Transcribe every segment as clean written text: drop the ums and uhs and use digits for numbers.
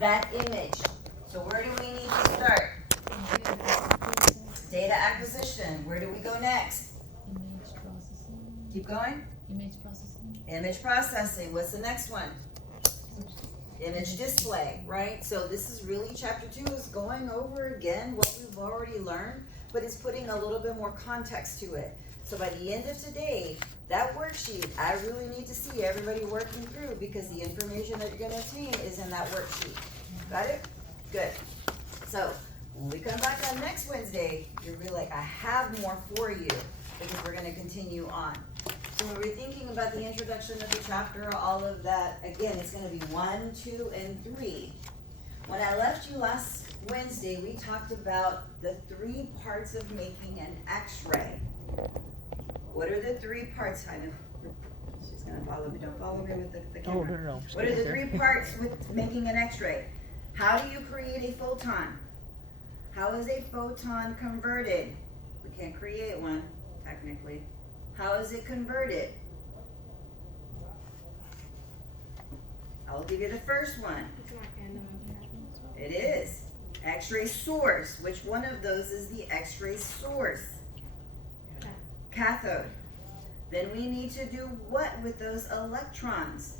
that image. So where do we need to start? Data acquisition. Where do we go next? Image processing. Keep going. Image processing. Image processing. What's the next one? Image display, right? So this is really chapter 2 is going over again what we've already learned, but it's putting a little bit more context to it. So by the end of today, that worksheet, I really need to see everybody working through because the information that you're going to obtain is in that worksheet. Got it? Good. So when we come back on next Wednesday, you're really like, I have more for you because we're going to continue on. So when we're thinking about the introduction of the chapter, all of that, again, it's going to be 1, 2, and 3. When I left you last Wednesday, we talked about the 3 parts of making an X-ray. What are the 3 parts? I know she's going to follow me. Don't follow me with the camera. Oh, no. What are the 3 parts with making an X-ray? How do you create a photon? How is a photon converted? We can't create one, technically. How is it converted? I'll give you the first one. It's not animal. It is. X-ray source. Which one of those is the X-ray source? Cathode. Then we need to do what with those electrons?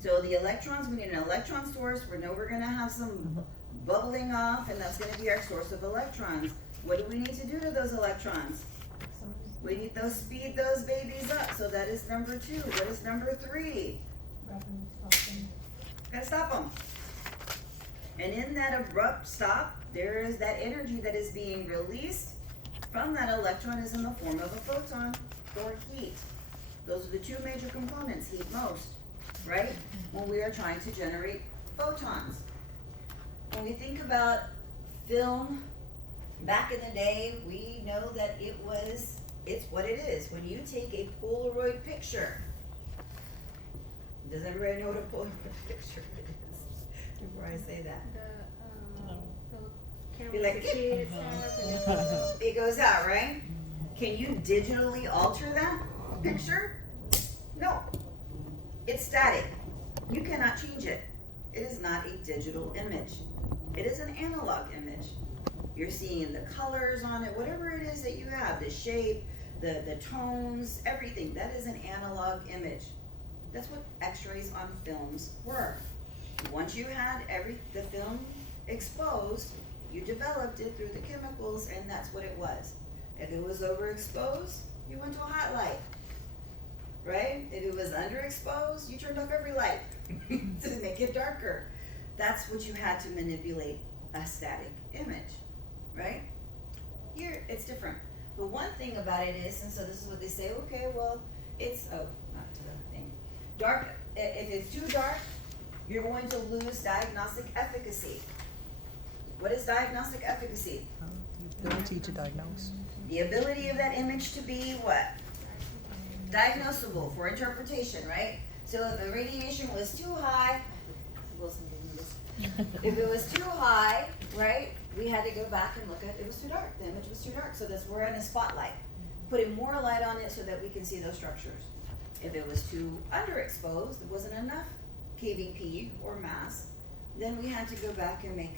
So the electrons, we need an electron source. We know we're going to have some bubbling off, and that's going to be our source of electrons. What do we need to do to those electrons? We need to speed those babies up. So that is number 2. What is number 3? Gotta stop them. And in that abrupt stop, there is that energy that is being released from that electron is in the form of a photon or heat. Those are the 2 major components, heat most, right? When we are trying to generate photons. When we think about film, back in the day, we know that it's what it is. When you take a Polaroid picture, does everybody know what a Polaroid picture is? Before I say that. The Be like, camera stuff. it goes out, right? Can you digitally alter that picture? No. It's static. You cannot change it. It is not a digital image. It is an analog image. You're seeing the colors on it, whatever it is that you have, the shape, the tones, everything. That is an analog image. That's what X-rays on films were. Once you had the film exposed, you developed it through the chemicals, and that's what it was. If it was overexposed, you went to a hot light, right? If it was underexposed, you turned off every light to make it darker. That's what you had to manipulate a static image, right? Here, it's different. But one thing about it is, and so this is what they say, okay, well, it's, not to the thing. Dark, if it's too dark, you're going to lose diagnostic efficacy. What is diagnostic efficacy? Ability to diagnose. The ability of that image to be what? Diagnosable for interpretation, right? So if the radiation was too high, Wilson gave me this. If it was too high, right, we had to go back and look at it was too dark. The image was too dark. So we're in a spotlight. Putting more light on it so that we can see those structures. If it was too underexposed, there wasn't enough KVP or mass, then we had to go back and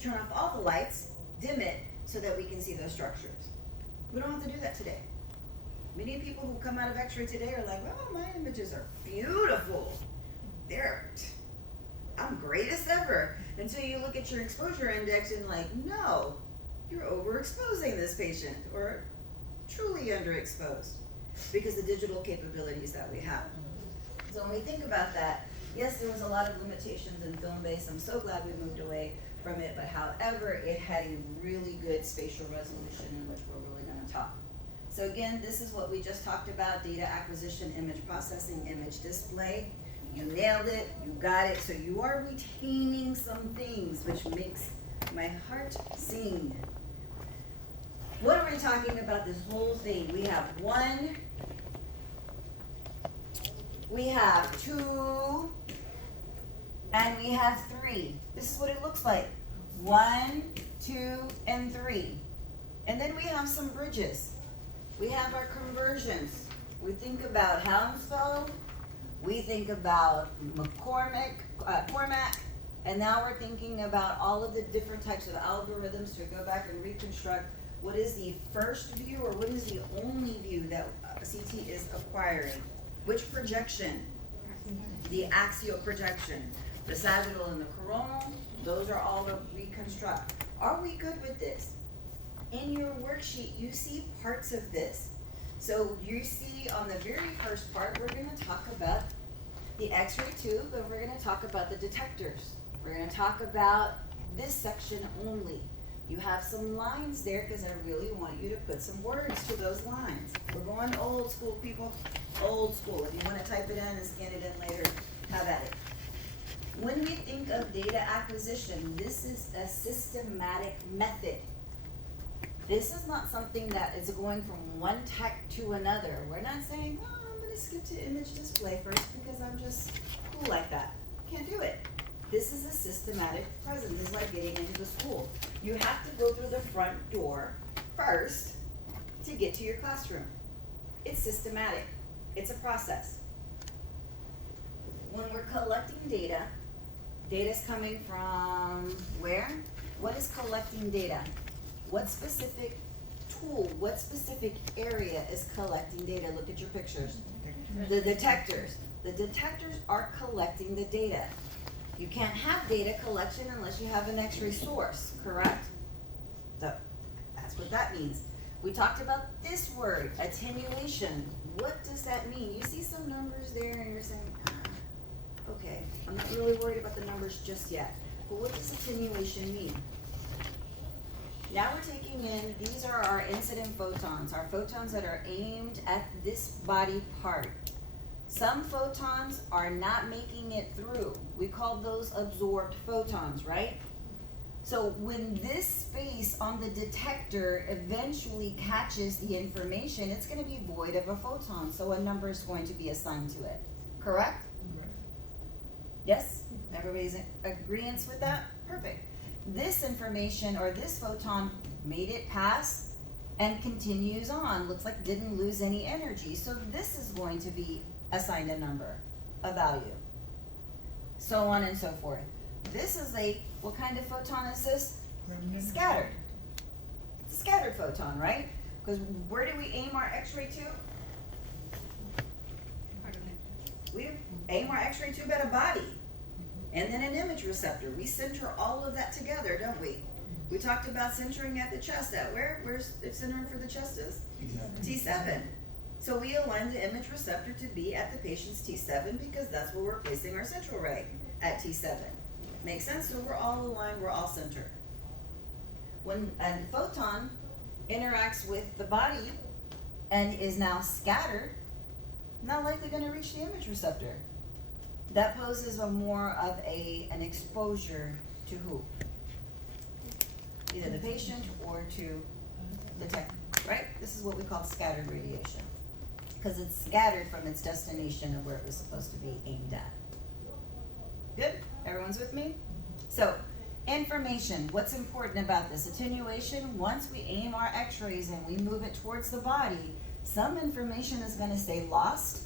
turn off all the lights, dim it, so that we can see those structures. We don't have to do that today. Many people who come out of X-ray today are like, well, my images are beautiful. I'm greatest ever. Until you look at your exposure index and like, no, you're overexposing this patient or truly underexposed because the digital capabilities that we have. So when we think about that, yes, there was a lot of limitations in film-based. I'm so glad we moved away from it, but however, it had a really good spatial resolution in which we're really going to talk. So again, this is what we just talked about, data acquisition, image processing, image display. You nailed it, you got it, so you are retaining some things, which makes my heart sing. What are we talking about this whole thing? We have 1, we have 2, and we have 3. This is what it looks like. 1, 2, and 3. And then we have some bridges. We have our conversions. We think about Hounslow, We think about Cormac, and now we're thinking about all of the different types of algorithms to go back and reconstruct what is the first view or what is the only view that CT is acquiring. Which projection? The axial projection. The sagittal and the coronal, those are all to reconstruct. Are we good with this? In your worksheet, you see parts of this. So you see on the very first part, we're gonna talk about the X-ray tube, and we're gonna talk about the detectors. We're gonna talk about this section only. You have some lines there because I really want you to put some words to those lines. We're going old school, people, old school. If you wanna type it in and scan it in later, have at it. When we think of data acquisition, this is a systematic method. This is not something that is going from one tech to another. We're not saying, oh, I'm gonna skip to image display first because I'm just cool like that. Can't do it. This is a systematic presence. It's like getting into the school. You have to go through the front door first to get to your classroom. It's systematic. It's a process. When we're collecting data, data's coming from where? What is collecting data? What specific tool, what specific area is collecting data? Look at your pictures. The detectors. The detectors are collecting the data. You can't have data collection unless you have an X-ray source, correct? So that's what that means. We talked about this word, attenuation. What does that mean? You see some numbers there and you're saying, okay, I'm not really worried about the numbers just yet. But what does attenuation mean? Now we're taking in, these are our incident photons, our photons that are aimed at this body part. Some photons are not making it through. We call those absorbed photons, right? So when this space on the detector eventually catches the information, it's going to be void of a photon, so a number is going to be assigned to it, correct? Yes? Everybody's in agreement with that? Perfect. This information or this photon made it past and continues on. Looks like didn't lose any energy. So this is going to be assigned a number, a value. So on and so forth. This is what kind of photon is this? Scattered. It's a scattered photon, right? Because where do we aim our X-ray tube? We aim our X-ray tube at a body. And then an image receptor. We center all of that together, don't we? We talked about centering at the chest. Where's the centering for the chest is? T7. So we align the image receptor to be at the patient's T7 because that's where we're placing our central ray, at T7. Makes sense? So we're all aligned, we're all centered. When a photon interacts with the body and is now scattered, not likely going to reach the image receptor. That poses more of an exposure to who? Either the patient or to the tech, right? This is what we call scattered radiation. Because it's scattered from its destination of where it was supposed to be aimed at. Good? Everyone's with me? So, information. What's important about this? Attenuation, once we aim our x-rays and we move it towards the body, some information is going to stay lost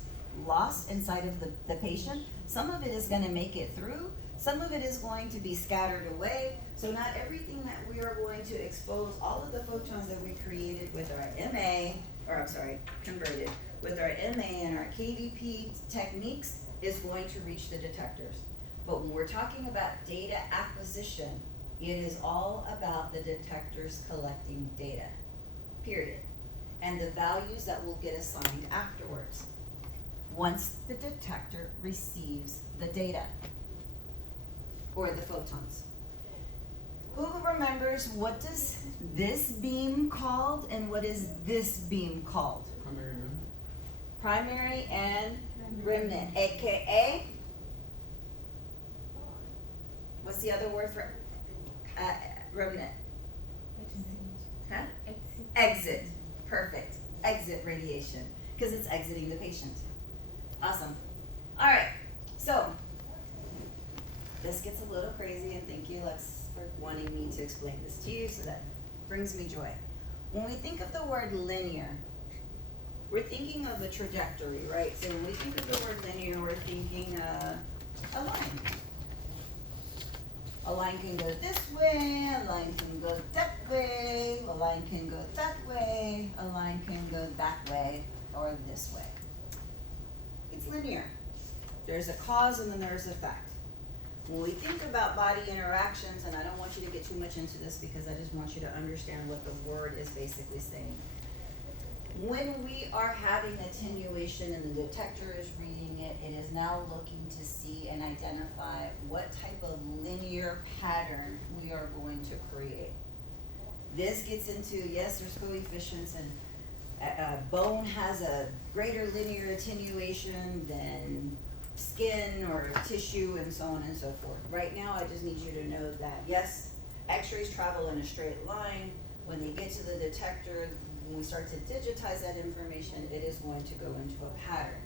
inside of the patient. Some of it is going to make it through. Some of it is going to be scattered away. So not everything that we are going to expose, all of the photons that we created with our converted with our MA and our KVP techniques is going to reach the detectors. But when we're talking about data acquisition, it is all about the detectors collecting data, period. And the values that will get assigned afterwards. Once the detector receives the data or the photons. Who remembers what does this beam called and what is this beam called? Primary and remnant, aka what's the other word for remnant? Huh? Exit. Perfect. Exit radiation because it's exiting the patient. Awesome. All right, so this gets a little crazy, and thank you, Lex, for wanting me to explain this to you, so that brings me joy. When we think of the word linear, we're thinking of a trajectory, right? So when we think of the word linear, we're thinking a line. A line can go this way, a line can go that way, a line can go that way, a line can go that way, or this way. It's linear. There's a cause and then there's effect. When we think about body interactions, and I don't want you to get too much into this because I just want you to understand what the word is basically saying. When we are having attenuation and the detector is reading it, it is now looking to see and identify what type of linear pattern we are going to create. This gets into, yes, there's coefficients, and bone has a greater linear attenuation than skin or tissue and so on and so forth. Right now, I just need you to know that, yes, x-rays travel in a straight line. When they get to the detector, when we start to digitize that information, it is going to go into a pattern.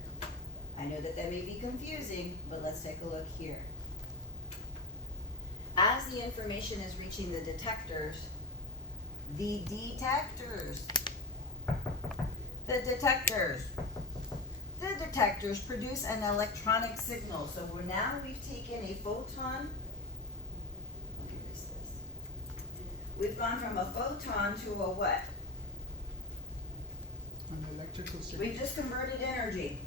I know that may be confusing, but let's take a look here. As the information is reaching the detectors, the detectors produce an electronic signal. So we've taken a photon. Let me erase this. We've gone from a photon to a what? An electrical signal. We just converted energy.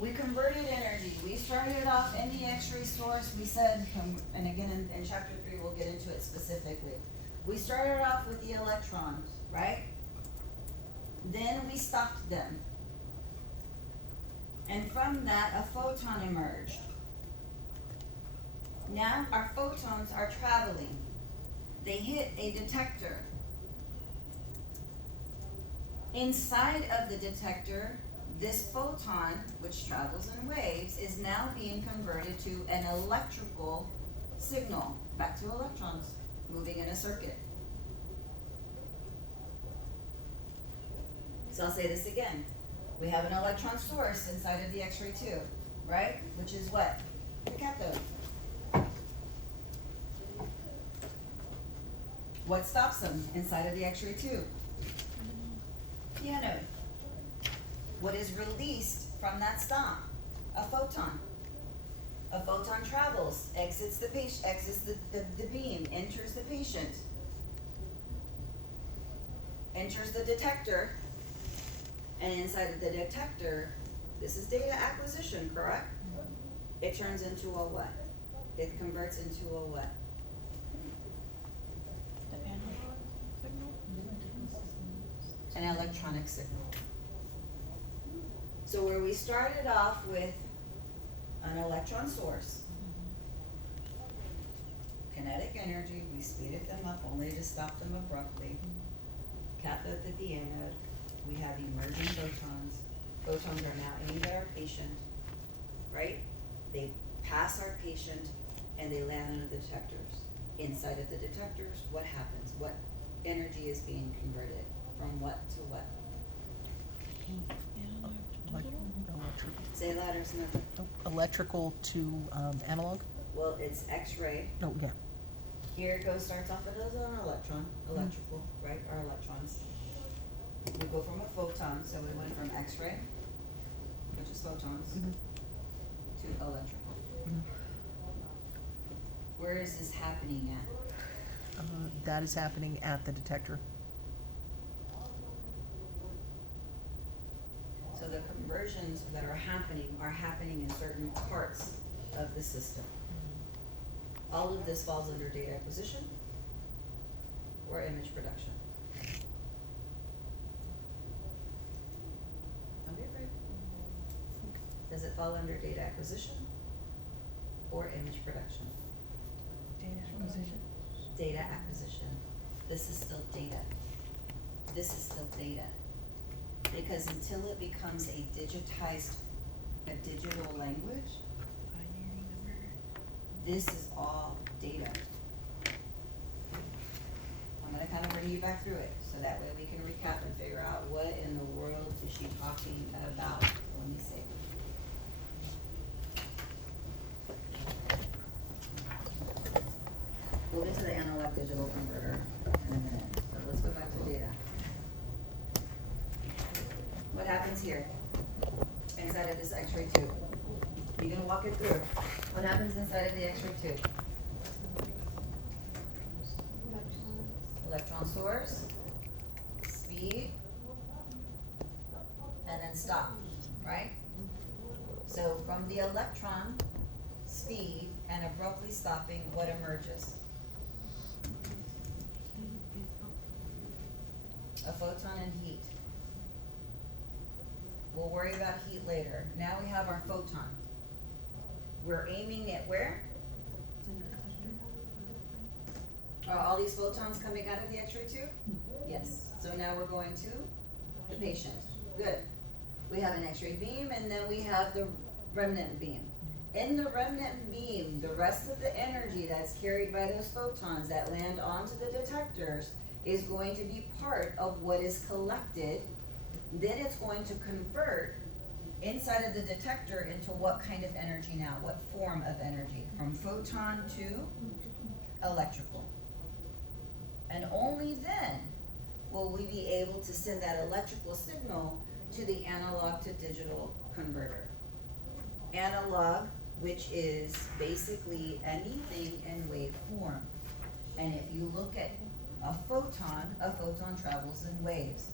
We converted energy. We started off in the X-ray source. We said, and again in chapter 3, we'll get into it specifically. We started off with the electrons, right? Then we stopped them. And from that, a photon emerged. Now our photons are traveling. They hit a detector. Inside of the detector, this photon, which travels in waves, is now being converted to an electrical signal, back to electrons, moving in a circuit. So I'll say this again. We have an electron source inside of the X-ray tube, right? Which is what? The cathode. What stops them inside of the X-ray tube? The anode. What is released from that stop? A photon. A photon travels, exits the patient, exits the beam, enters the patient, enters the detector, and inside of the detector, this is data acquisition, correct? It turns into a what? It converts into a what? The analog signal? An electronic signal. So where we started off with an electron source, kinetic energy, we speeded them up only to stop them abruptly. Cathode to the anode, we have emerging photons. Photons are now aimed at our patient, right? They pass our patient and they land on the detectors. Inside of the detectors, what happens? What energy is being converted? From what to what? Say louder, Samantha. Electrical to analog? Well, it's X-ray. Oh, yeah. Here it goes, starts off as an electron, electrical, right, our electrons. We go from a photon, so we went from X-ray, which is photons, to electrical. Where is this happening at? That is happening at the detector. So the conversions that are happening in certain parts of the system. All of this falls under data acquisition or image production. Don't be afraid. Does it fall under data acquisition or image production? Data acquisition. Data acquisition. This is still data. This is still data. Because until it becomes a digital language, Binary number. this is all data. I'm gonna kind of bring you back through it, so that way we can recap and figure out what in the world is she talking about. Let me see. We'll get to the analog digital converter in a minute, so let's go back to data. happens here? Inside of this X-ray tube. You're gonna walk it through. What happens inside of the X-ray tube? Electron source, speed, and then stop, right? So from the electron, speed, and abruptly stopping, what emerges? A photon and heat. We'll worry about heat later. Now we have our photon. We're aiming at where? Are all these photons coming out of the X-ray tube? Yes. So now we're going to the patient. Good. We have an X-ray beam, and then we have the remnant beam. In the remnant beam, the rest of the energy that's carried by those photons that land onto the detectors is going to be part of what is collected. Then it's going to convert inside of the detector into what kind of energy now? What form of energy? From photon to electrical. And only then will we be able to send that electrical signal to the analog to digital converter. Analog, which is basically anything in wave form. And if you look at a photon travels in waves.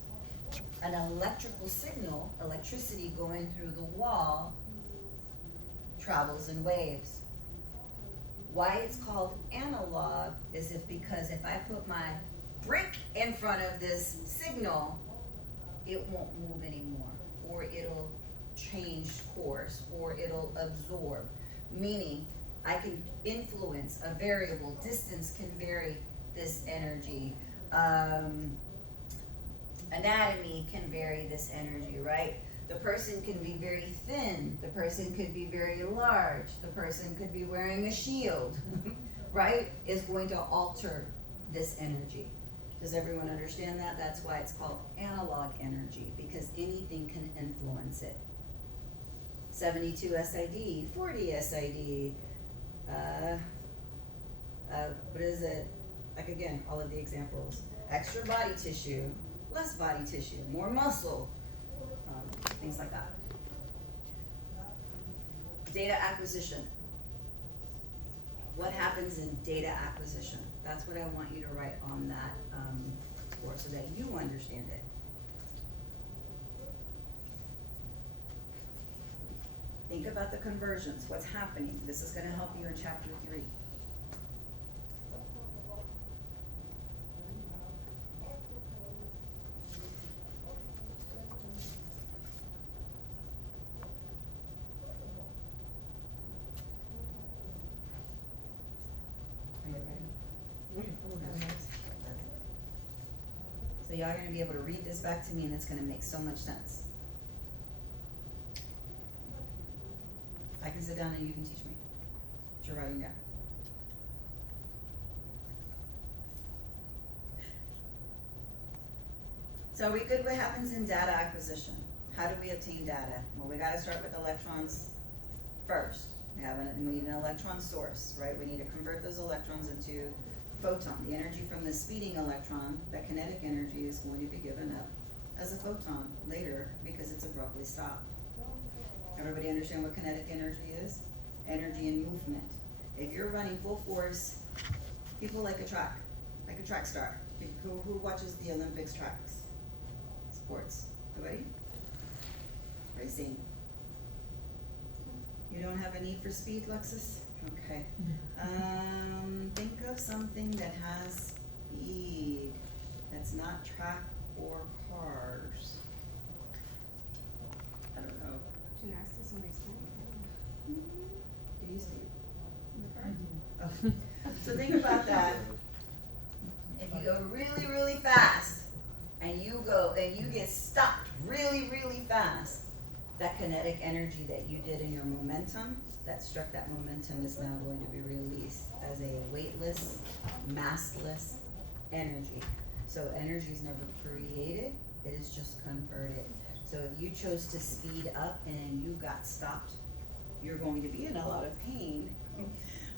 An electrical signal, electricity going through the wall, travels in waves. Why it's called analog is because if I put my brick in front of this signal, it won't move anymore, or it'll change course, or it'll absorb. Meaning, I can influence a variable. Distance can vary this energy. Anatomy can vary this energy, right? The person can be very thin. The person could be very large. The person could be wearing a shield, right? Is going to alter this energy. Does everyone understand that? That's why it's called analog energy, because anything can influence it. 72 SID, 40 SID, what is it? Like again, all of the examples. Extra body tissue, less body tissue, more muscle, things like that. Data acquisition. What happens in data acquisition? That's what I want you to write on that board so that you understand it. Think about the conversions, what's happening. This is gonna help you in chapter 3. So y'all are gonna be able to read this back to me, and it's gonna make so much sense. I can sit down and you can teach me what you're writing down. So are we good? What happens in data acquisition? How do we obtain data? Well, we gotta start with electrons first. We need an electron source, right? We need to convert those electrons into photon. The energy from the speeding electron, that kinetic energy, is going to be given up as a photon later because it's abruptly stopped. Everybody understand what kinetic energy is? Energy in movement. If you're running full force, people like a track star. Who watches the Olympics tracks? Sports. Everybody? Racing. You don't have a need for speed, Lexus? Okay. Think of something that has speed, that's not track or cars. I don't know. Gymnastics to some extent. Do you speed in the car? Oh. So think about that. If you go really, really fast, and you get stopped really, really fast, that kinetic energy that you did in your momentum, that struck that momentum, is now going to be released as a weightless, massless energy. So energy is never created, it is just converted. So if you chose to speed up and you got stopped, you're going to be in a lot of pain,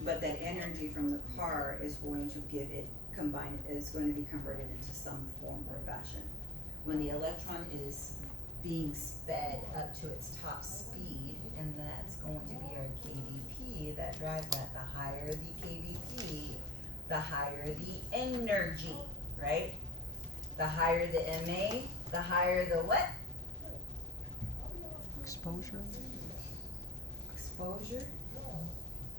but that energy from the car is going to is going to be converted into some form or fashion. When the electron is being sped up to its top speed, and that's going to be our kVp that drives that. The higher the kVp, the higher the energy, right? The higher the MA, the higher the what? Exposure? Exposure.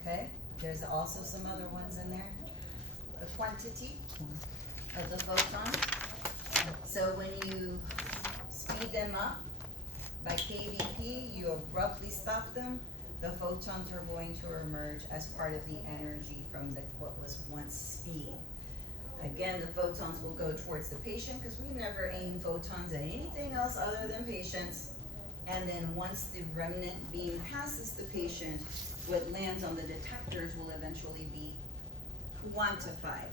Okay, there's also some other ones in there. The quantity of the photons. So when you speed them up by kVp, you abruptly stop them, the photons are going to emerge as part of the energy from what was once speed. Again, the photons will go towards the patient because we never aim photons at anything else other than patients. And then once the remnant beam passes the patient, what lands on the detectors will eventually be quantified.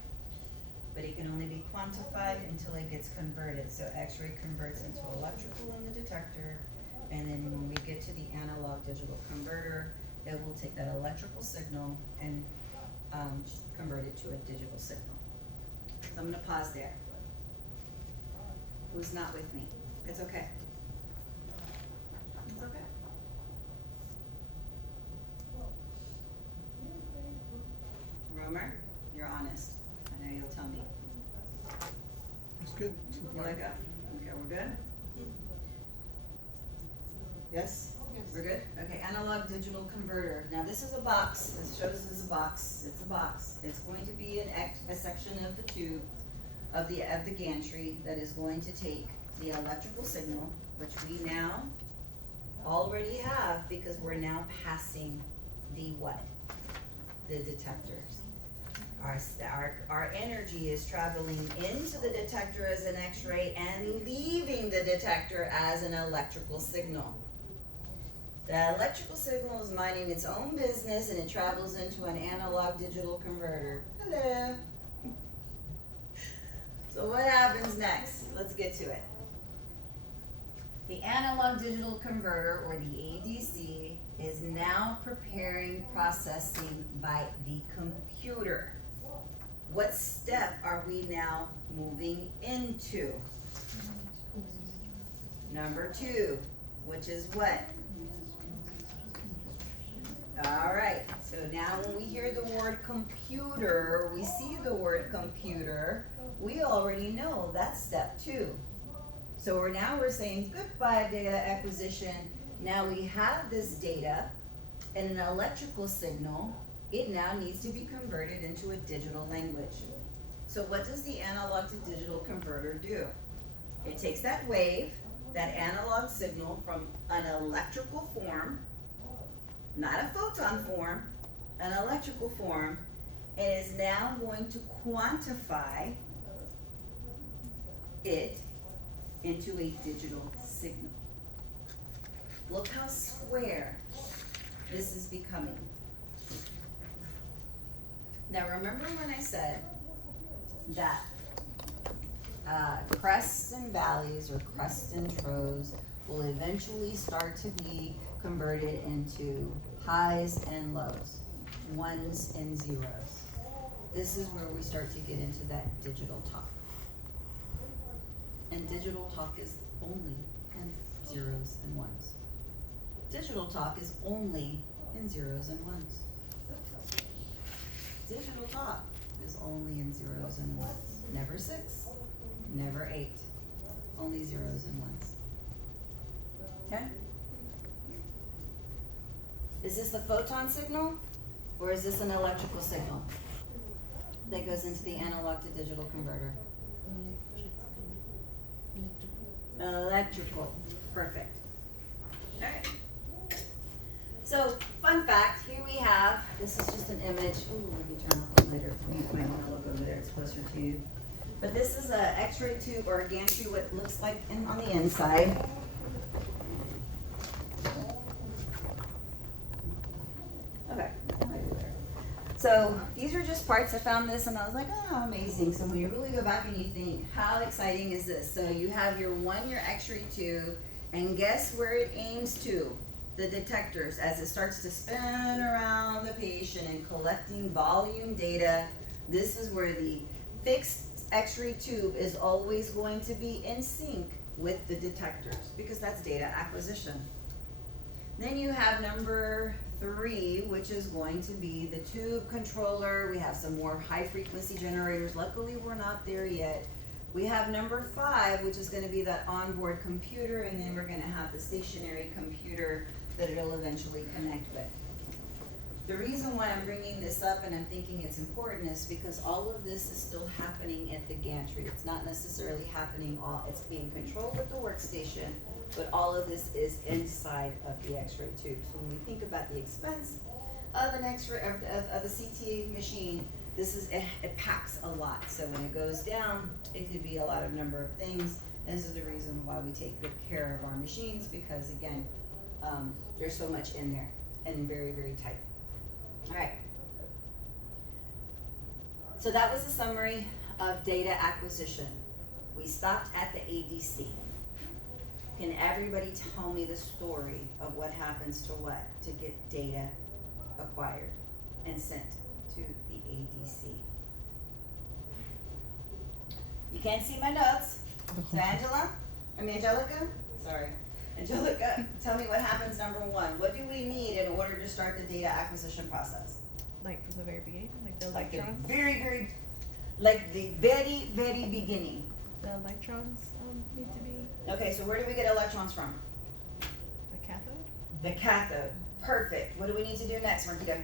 But it can only be quantified until it gets converted. So X-ray converts into electrical in the detector, and then when we get to the analog digital converter, it will take that electrical signal and convert it to a digital signal. So I'm gonna pause there. Who's not with me? It's okay. It's okay. Romer, you're honest. I know you'll tell me. It's good. So You far. like that? Okay, we're good? Yes? Yes. We're good? Okay, analog digital converter. Now this is a box. This shows as a box. It's a box. It's going to be a section of the tube of the gantry that is going to take the electrical signal, which we now already have because we're now passing the what? The detectors. Our energy is traveling into the detector as an X-ray and leaving the detector as an electrical signal. The electrical signal is minding its own business and it travels into an analog digital converter. Hello. So what happens next? Let's get to it. The analog digital converter, or the ADC, is now preparing processing by the computer. What step are we now moving into? Number 2, which is what? All right, so now when we hear the word computer, we see the word computer, we already know that's step 2. So we're saying goodbye data acquisition. Now we have this data and an electrical signal. It now needs to be converted into a digital language. So what does the analog to digital converter do? It takes that wave, that analog signal from an electrical form, not a photon form, an electrical form, and is now going to quantify it into a digital signal. Look how square this is becoming. Now remember when I said that crests and valleys, or crests and troughs, will eventually start to be converted into highs and lows, ones and zeros. This is where we start to get into that digital talk. And digital talk is only in zeros and ones. Digital talk is only in zeros and ones. Digital talk is only in zeros and ones. Never 6, never 8, only zeros and ones. Okay? Is this the photon signal, or is this an electrical signal that goes into the analog to digital converter? Electrical. Perfect. Alright. So, fun fact, here we have, this is just an image. Ooh, let me turn off the lighter. You might want to look over there, it's closer to you. But this is an X-ray tube, or a gantry, what it looks like on the inside. Okay. So these are just parts. I found this and I was like, oh, amazing. So when you really go back and you think, how exciting is this? So you have your X-ray tube, and guess where it aims to? The detectors, as it starts to spin around the patient and collecting volume data. This is where the fixed X-ray tube is always going to be in sync with the detectors, because that's data acquisition. Then you have number 3, which is going to be the tube controller. We have some more high frequency generators. Luckily, we're not there yet. We have number 5, which is gonna be that onboard computer, and then we're gonna have the stationary computer that it'll eventually connect with. The reason why I'm bringing this up and I'm thinking it's important is because all of this is still happening at the gantry. It's not necessarily happening it's being controlled at the workstation, but all of this is inside of the X-ray tube. So when we think about the expense of an X-ray, of a CT machine, it packs a lot. So when it goes down, it could be a lot of number of things. And this is the reason why we take good care of our machines, because again, there's so much in there and very, very tight. All right. So that was a summary of data acquisition. We stopped at the ADC. Can everybody tell me the story of what happens to what to get data acquired and sent to the ADC? You can't see my notes. So Angelica, tell me what happens number 1. What do we need in order to start the data acquisition process? Like from the very beginning, like the Like the electrons. very beginning. The electrons need to be Okay, so where do we get electrons from? the cathode. The cathode. Perfect. What do we need to do next, Marquita?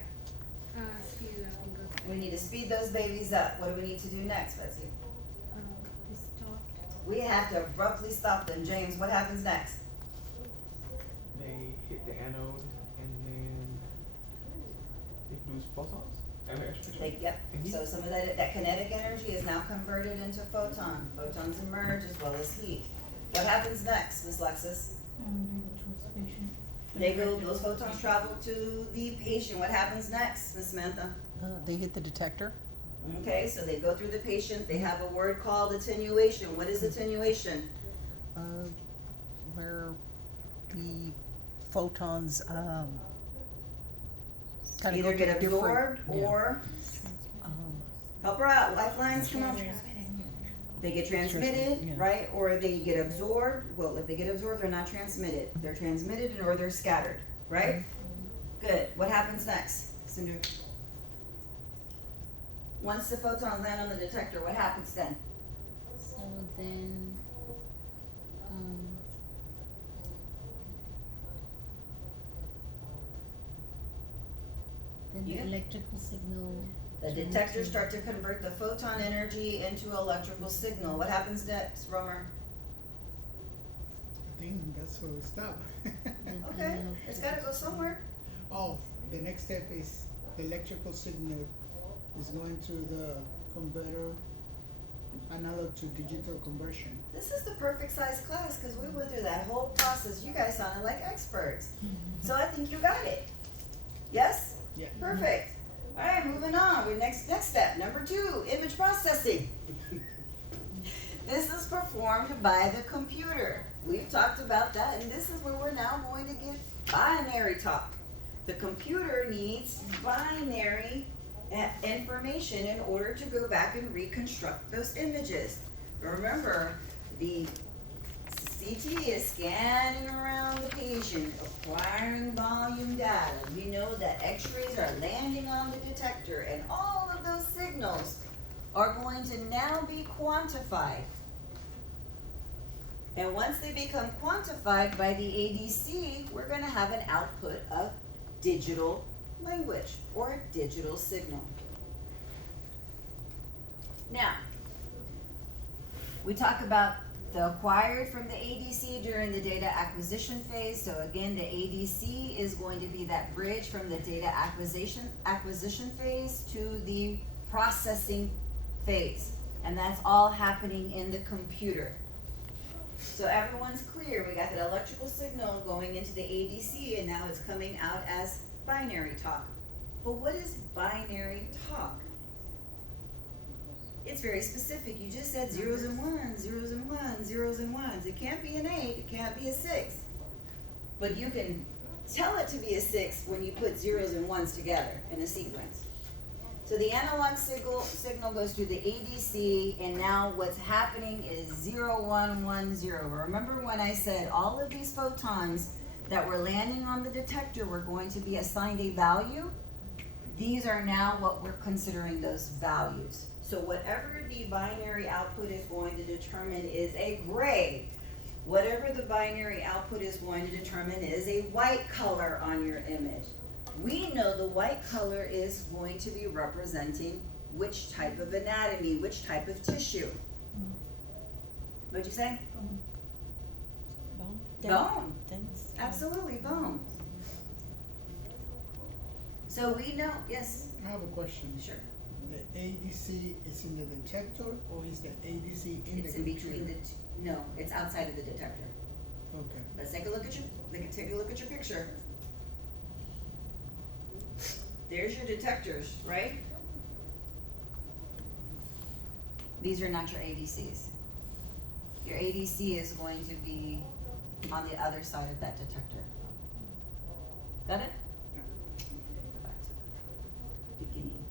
Speed it up and go to. We need to speed those babies up. What do we need to do next, Betsy? We stopped. We have to abruptly stop them. James, what happens next? They hit the anode and then they produce photons. Yep. So some of that kinetic energy is now converted into photon. Photons emerge as well as heat. What happens next, Miss Lexus? Those photons travel to the patient. What happens next, Miss Samantha? They hit the detector. Okay, so they go through the patient. They have a word called attenuation. What is attenuation? Where the photons kind of Either go get to absorbed different, or um, help her out. Lifelines, come on. They get transmitted, Yeah. right? Or they get absorbed. Well, if they get absorbed, they're not transmitted. They're transmitted or they're scattered, right? Good. What happens next, Sindhu? Once the photons land on the detector, what happens then? So then, then the Yeah. electrical signal. The detectors start to convert the photon energy into electrical signal. What happens next, Romer? I think that's where we stop. then Okay, analog it's to gotta go somewhere. Oh, the next step is the electrical signal is going through the converter, analog to digital conversion. This is the perfect size class because we went through that whole process. You guys sounded like experts. So I think you got it. Yes? Yeah. Perfect. All right, moving on. We're next step, number 2, image processing. This is performed by the computer. We've talked about that, and this is where we're now going to get binary talk. The computer needs binary information in order to go back and reconstruct those images. Remember, the CT is scanning around the patient, acquiring volume data. We know that x-rays are landing on the detector, and all of those signals are going to now be quantified. And once they become quantified by the ADC, we're going to have an output of digital language or a digital signal. Now, we talk about the acquired from the ADC during the data acquisition phase. So again, the ADC is going to be that bridge from the data acquisition phase to the processing phase. And that's all happening in the computer. So everyone's clear. We got that electrical signal going into the ADC, and now it's coming out as binary talk. But what is binary talk? It's very specific. You just said zeros and ones, zeros and ones, zeros and ones. It can't be an 8, it can't be a 6. But you can tell it to be a 6 when you put zeros and ones together in a sequence. So the analog signal goes through the ADC, and now what's happening is 0110. Remember when I said all of these photons that were landing on the detector were going to be assigned a value? These are now what we're considering those values. So whatever the binary output is going to determine is a gray. Whatever the binary output is going to determine is a white color on your image. We know the white color is going to be representing which type of anatomy, which type of tissue. What'd you say? Bone. Bone. Dense. Absolutely, bone. So we know, yes, I have a question. sure. The ADC is in the detector or is the ADC in It's the in computer? between the two, no, it's outside of the detector. Okay. Let's take a look at your picture. There's your detectors, right? These are not your ADCs. Your ADC is going to be on the other side of that detector. Got it? Yeah. Go back to the beginning.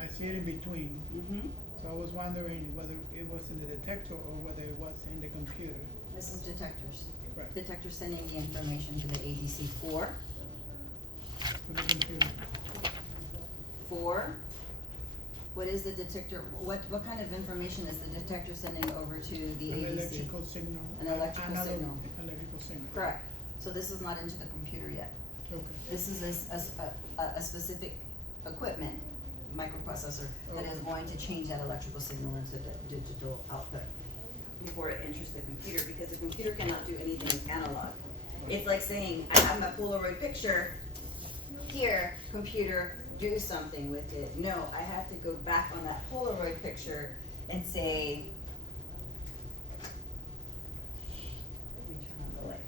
I see it in between. Mm-hmm. So I was wondering whether it was in the detector or whether it was in the computer. This is detectors. Right. Detector sending the information to the ADC for To the computer. what is the detector, what kind of information is the detector sending over to the An ADC? electrical signal. An electrical Analog signal. Electrical signal. Correct. So this is not into the computer yet. Okay. This is a specific equipment, microprocessor, that is going to change that electrical signal into the digital output before it enters the computer, because the computer cannot do anything analog. It's like saying, I have my Polaroid picture, here, computer, do something with it. No, I have to go back on that Polaroid picture and say, let me turn on the light.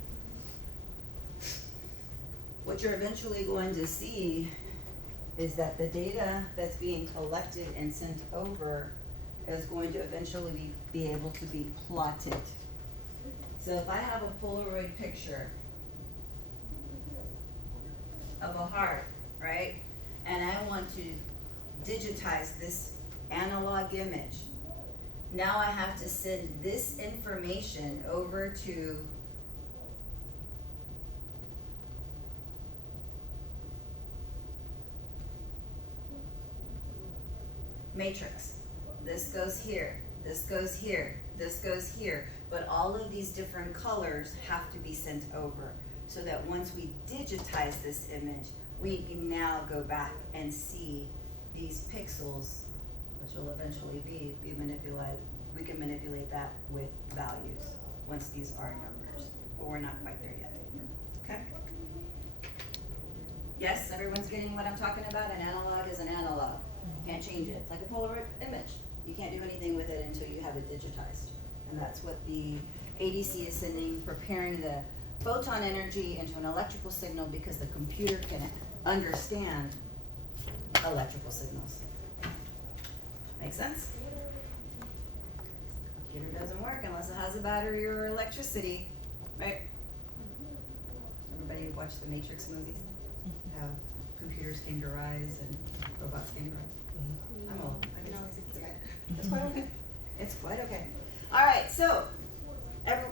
What you're eventually going to see is that the data that's being collected and sent over is going to eventually be able to be plotted. So if I have a Polaroid picture of a heart, right? And I want to digitize this analog image. Now I have to send this information over to matrix. This goes here, this goes here, this goes here. But all of these different colors have to be sent over, so that once we digitize this image, we can now go back and see these pixels, which will eventually be manipulated. We can manipulate that with values once these are numbers, but we're not quite there yet. Okay? Yes, everyone's getting what I'm talking about? An analog is an analog. You can't change it. It's like a Polaroid image. You can't do anything with it until you have it digitized. And that's what the ADC is sending, preparing the photon energy into an electrical signal, because the computer can understand electrical signals. Make sense? Computer doesn't work unless it has a battery or electricity, right? Everybody watch the Matrix movies? How computers came to rise and robots came to rise? I'm old. I guess it's okay. It's quite okay. It's quite okay. All right, so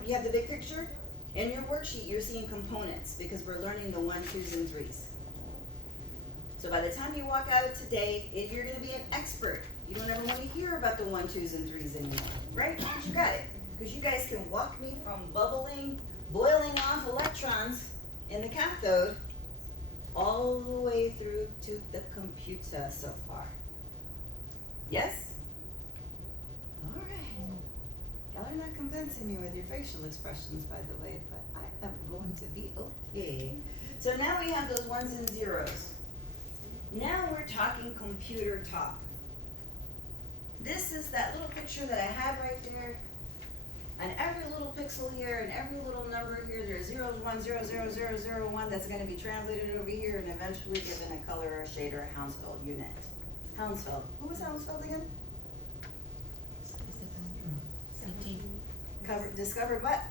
you have the big picture. In your worksheet, you're seeing components, because we're learning the 1s, 2s, and 3s. So by the time you walk out of today, if you're going to be an expert, you don't ever want to hear about the 1s, 2s, and 3s anymore, right? Because you got it. Because you guys can walk me from boiling off electrons in the cathode all the way through to the computer so far. Yes? All right. Y'all are not convincing me with your facial expressions, by the way, but I am going to be okay. So now we have those 1s and 0s. Now we're talking computer talk. This is that little picture that I had right there. And every little pixel here and every little number here, there's 0, 1, 0, 0, 0, 0, 1, that's going to be translated over here and eventually given a color or a shade or a Hounsfield unit. Hounsfield. Who was Hounsfield again? CT. Discovered what?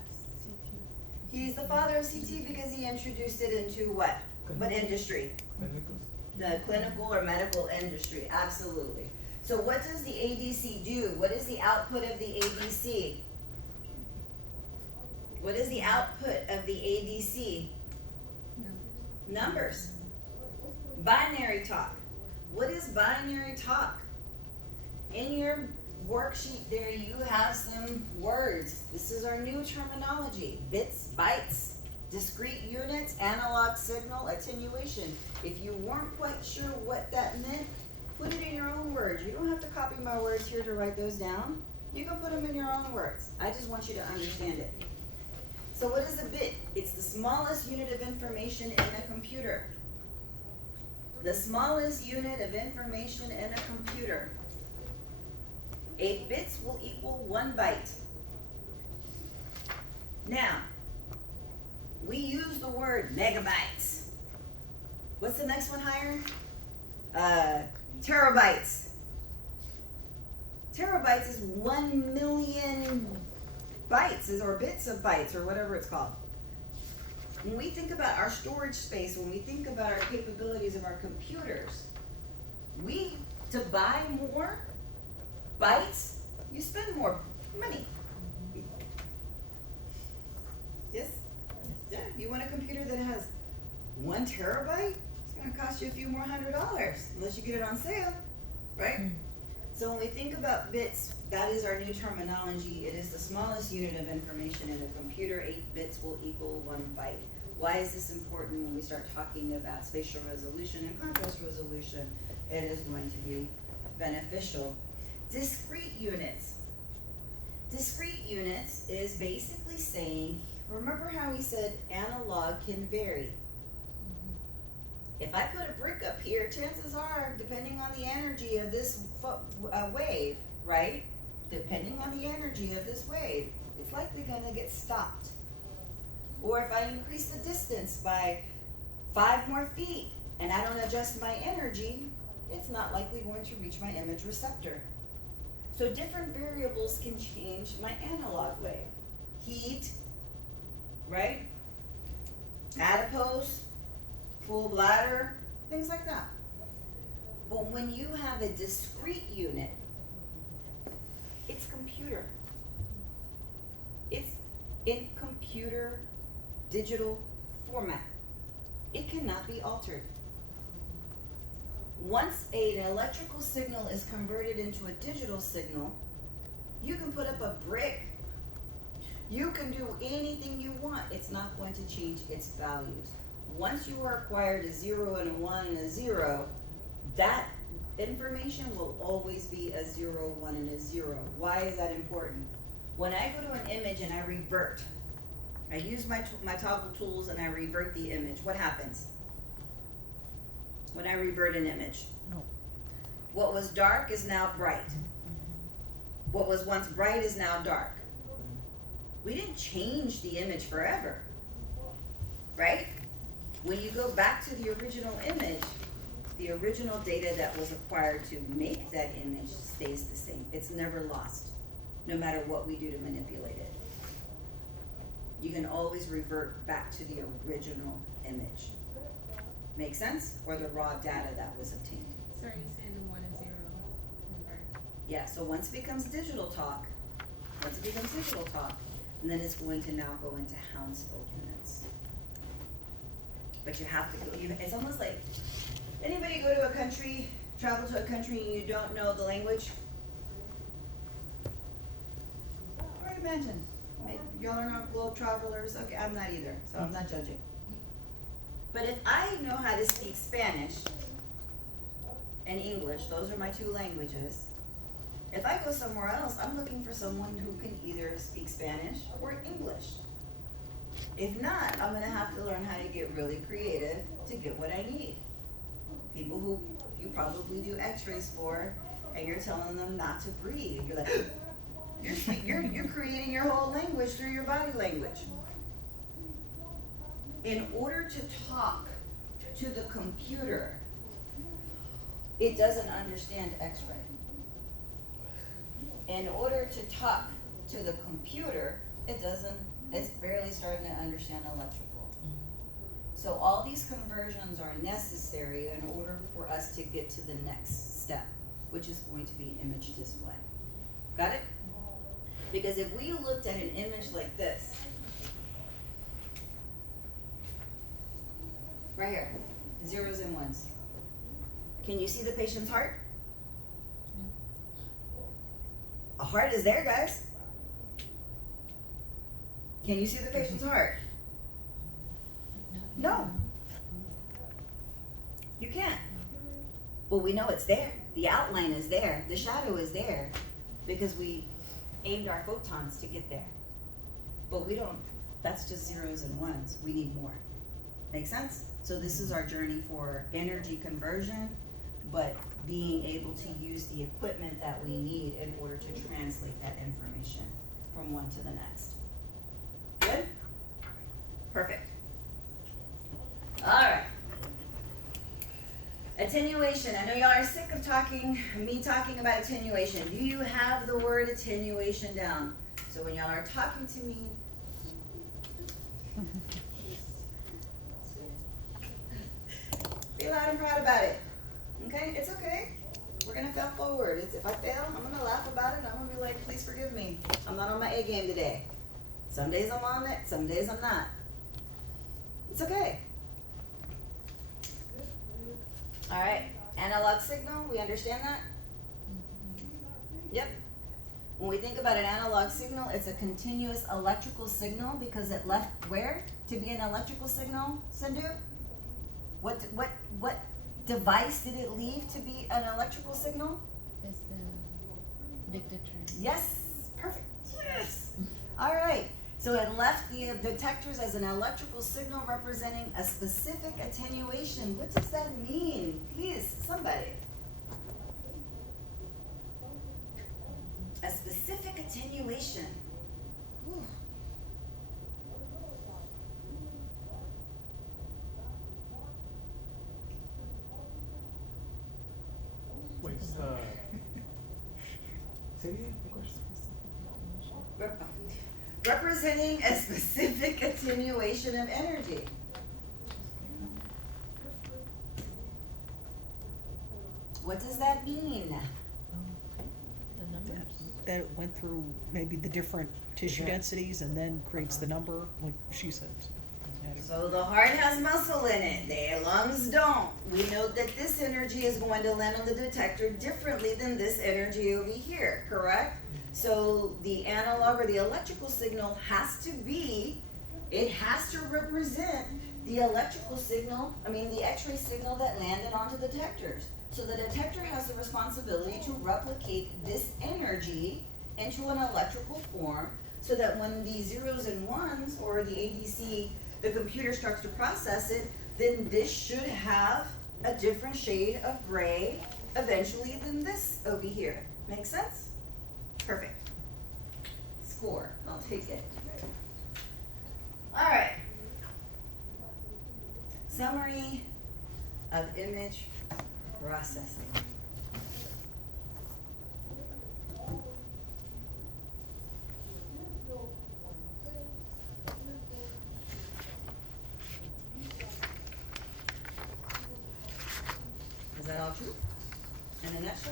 He's the father of CT because he introduced it into what? What industry? Clinical. The clinical or medical industry, absolutely. So what does the ADC do? What is the output of the ADC? What is the output of the ADC? Numbers. Binary talk. What is binary talk? In your worksheet there you have some words. This is our new terminology. Bits, bytes, discrete units, analog signal, attenuation. If you weren't quite sure what that meant, put it in your own words. You don't have to copy my words here to write those down. You can put them in your own words. I just want you to understand it. So what is a bit? It's the smallest unit of information in a computer. The smallest unit of information in a computer. 8 bits will equal 1 byte. Now, we use the word megabytes. What's the next one higher? Terabytes. Terabytes is 1 million bytes, or bits of bytes, or whatever it's called. When we think about our storage space, when we think about our capabilities of our computers, to buy more bytes, you spend more money. Yes? Yeah, you want a computer that has 1 terabyte? It's gonna cost you a few more $100, unless you get it on sale, right? So when we think about bits, that is our new terminology. It is the smallest unit of information in a computer. 8 bits will equal 1 byte. Why is this important when we start talking about spatial resolution and contrast resolution? It is going to be beneficial. Discrete units. Discrete units is basically saying, remember how we said analog can vary? If I put a brick up here, chances are, depending on the energy of this wave, right? Depending on the energy of this wave, it's likely gonna get stopped. Or if I increase the distance by 5 more feet and I don't adjust my energy, it's not likely going to reach my image receptor. So different variables can change my analog wave. Heat, right? Adipose, full bladder, things like that. But when you have a discrete unit, it's computer. It's in computer digital format. It cannot be altered. Once an electrical signal is converted into a digital signal, you can put up a brick. You can do anything you want. It's not going to change its values. Once you are acquired a 0 and a 1 and a 0, that information will always be a 0, 1, and a 0. Why is that important? When I go to an image and I revert, I use my toggle tools and I revert the image. What happens when I revert an image? Oh. What was dark is now bright. What was once bright is now dark. We didn't change the image forever, right? When you go back to the original image, the original data that was acquired to make that image stays the same. It's never lost, no matter what we do to manipulate it. You can always revert back to the original image. Make sense? Or the raw data that was obtained. Sorry, you said the 1 and 0. Remember. Yeah, so once it becomes digital talk, and then it's going to now go into Hounsfield units. But you have to go, it's almost like, anybody go to a country, travel to a country and you don't know the language? Or imagine, y'all are not globe travelers, okay, I'm not either, so I'm not judging. But if I know how to speak Spanish and English, those are my 2 languages. If I go somewhere else, I'm looking for someone who can either speak Spanish or English. If not, I'm gonna have to learn how to get really creative to get what I need. People who you probably do x-rays for, and you're telling them not to breathe. You're like, you're creating your whole language through your body language. In order to talk to the computer, it doesn't understand x-ray. In order to talk to the computer, it's barely starting to understand electrical. So all these conversions are necessary in order for us to get to the next step, which is going to be image display. Got it? Because if we looked at an image like this, right here, zeros and ones, can you see the patient's heart? A heart is there, guys. Can you see the patient's heart? No. You can't. Well, we know it's there. The outline is there. The shadow is there because we aimed our photons to get there. But we don't, that's just zeros and ones. We need more. Make sense? So this is our journey for energy conversion, but being able to use the equipment that we need in order to translate that information from one to the next. Good? Perfect. All right. Attenuation. I know y'all are sick of me talking about attenuation. Do you have the word attenuation down? So when y'all are talking to me, be loud and proud about it. Okay? It's okay. We're gonna fail forward. If I fail, I'm gonna laugh about it. I'm gonna be like, please forgive me. I'm not on my A game today. Some days I'm on it, some days I'm not. It's okay. All right, analog signal, we understand that? Yep. When we think about an analog signal, it's a continuous electrical signal because it left where to be an electrical signal, Sindhu? What device did it leave to be an electrical signal? It's the dictator. Yes, perfect, yes. All right, so it left the detectors as an electrical signal representing a specific attenuation. What does that mean? Please, somebody. A specific attenuation. Whew. Wait, say it again, the question? Representing a specific attenuation of energy. What does that mean? The numbers? That it went through maybe the different tissue Yeah. densities and then creates the number, like she said. So the heart has muscle in it, the lungs don't. We know that this energy is going to land on the detector differently than this energy over here, correct? So the analog or the electrical signal has to be, it has to represent the electrical signal, the X-ray signal that landed onto the detectors. So the detector has the responsibility to replicate this energy into an electrical form so that when the zeros and ones or the ADC, the computer starts to process it, then this should have a different shade of gray eventually than this over here. Make sense? Perfect. Score. I'll take it. All right. Summary of image processing. Is that all true? In a nutshell?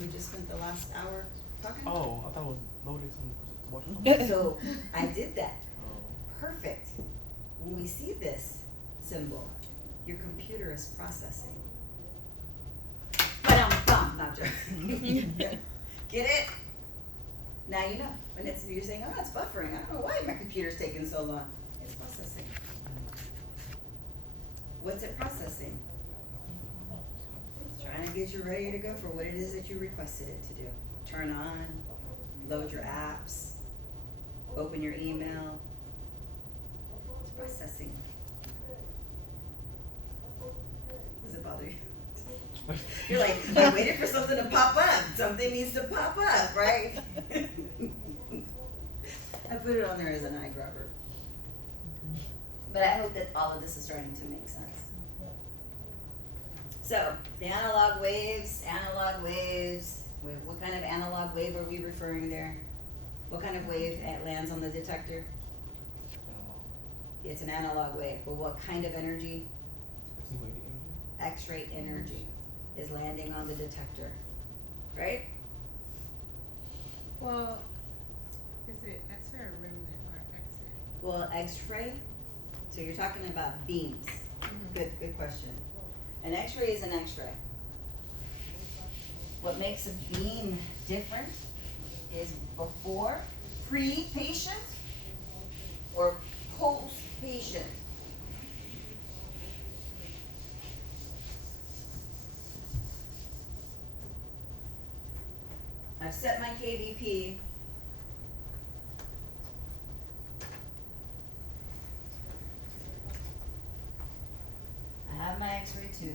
We just spent the last hour talking? Oh, I thought it was loading some watch something. So I did that. Oh. Perfect. When we see this symbol, your computer is processing. But I'm not joking. Get it? Now you know. When you're saying, oh, it's buffering. I don't know why my computer's taking so long. It's processing. What's it processing? It's trying to get you ready to go for what it is that you requested it to do. Turn on, load your apps, open your email. It's processing. Does it bother you? You're like, I waited for something to pop up. Something needs to pop up, right? I put it on there as an eyedropper. But I hope that all of this is starting to make sense. So, the analog waves. Wait, what kind of analog wave are we referring there? What kind of wave lands on the detector? it's an analog wave, but what kind of energy? It's wavy energy. X-ray energy is landing on the detector, right? Well, is it X-ray or remnant or exit? Well, X-ray, so you're talking about beams. Good question. An X-ray is an X-ray. What makes a beam different is before, pre-patient, or post-patient. I've set my KVP. I have my X-ray tube.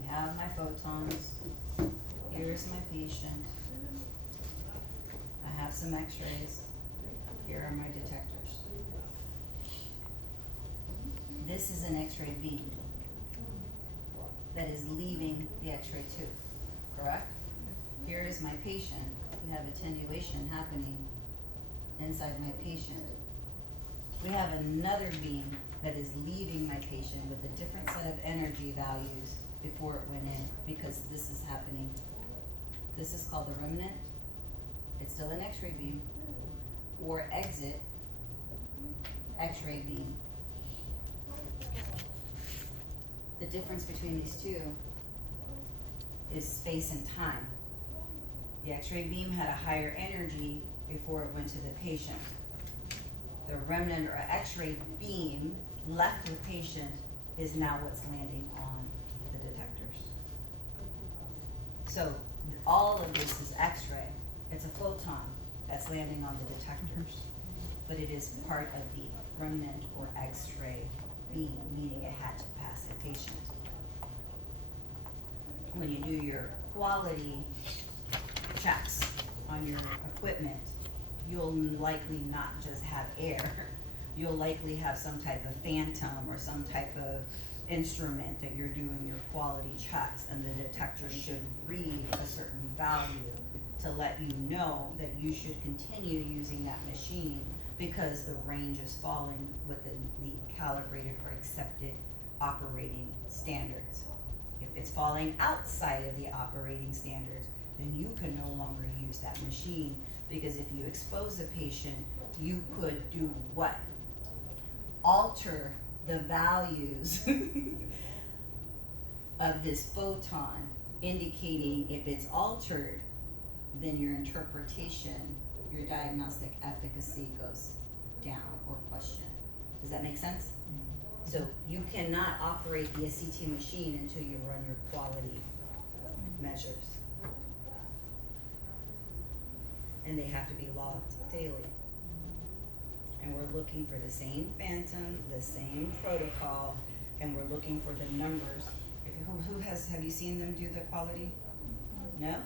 We have my photons. Here's my patient. I have some X-rays. Here are my detectors. This is an X-ray beam that is leaving the X-ray tube, correct? Here is my patient. We have attenuation happening inside my patient. We have another beam that is leaving my patient with a different set of energy values before it went in, because this is happening. This is called the remnant. It's still an X-ray beam, or exit X-ray beam. The difference between these two is space and time. The X-ray beam had a higher energy before it went to the patient. The remnant or X-ray beam left the patient is now what's landing on the detectors. So all of this is X-ray. It's a photon that's landing on the detectors, but it is part of the remnant or X-ray beam, meaning it had to pass a patient. When you do your quality checks on your equipment, you'll likely not just have air. You'll likely have some type of phantom or some type of instrument that you're doing your quality checks, and the detector should read a certain value to let you know that you should continue using that machine because the range is falling within the calibrated or accepted operating standards. If it's falling outside of the operating standards, then you can no longer use that machine, because if you expose a patient, you could do what? Alter the values of this photon, indicating if it's altered, then your interpretation, your diagnostic efficacy goes down or question. Does that make sense? So you cannot operate the CT machine until you run your quality measures. And they have to be logged daily. And we're looking for the same phantom, the same protocol, and we're looking for the numbers. If you, have you seen them do the quality? No?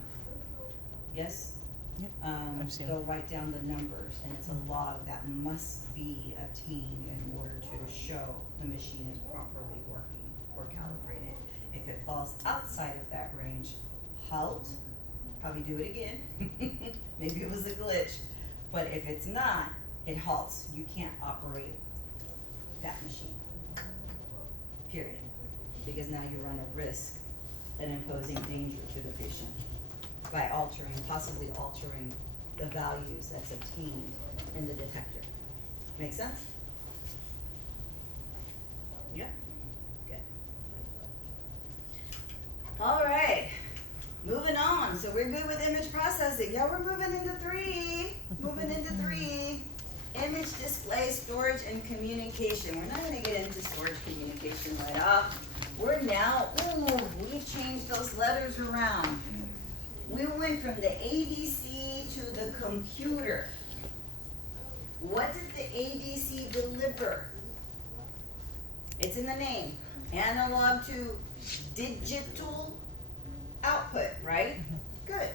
Yes? Yep, I've seen They'll write down the numbers, and it's a log that must be obtained in order to show the machine is properly working or calibrated. If it falls outside of that range, halt, probably do it again. Maybe it was a glitch. But if it's not, it halts. You can't operate that machine. Period. Because now you run a risk and imposing danger to the patient by possibly altering the values that's obtained in the detector. Make sense? Yeah? Good. All right. Moving on. So we're good with image processing. Yeah, we're moving into 3. Moving into 3. Image display, storage, and communication. We're not going to get into storage communication right off. We're now, we changed those letters around. We went from the ADC to the computer. What did the ADC deliver? It's in the name. Analog to digital output, right? Good.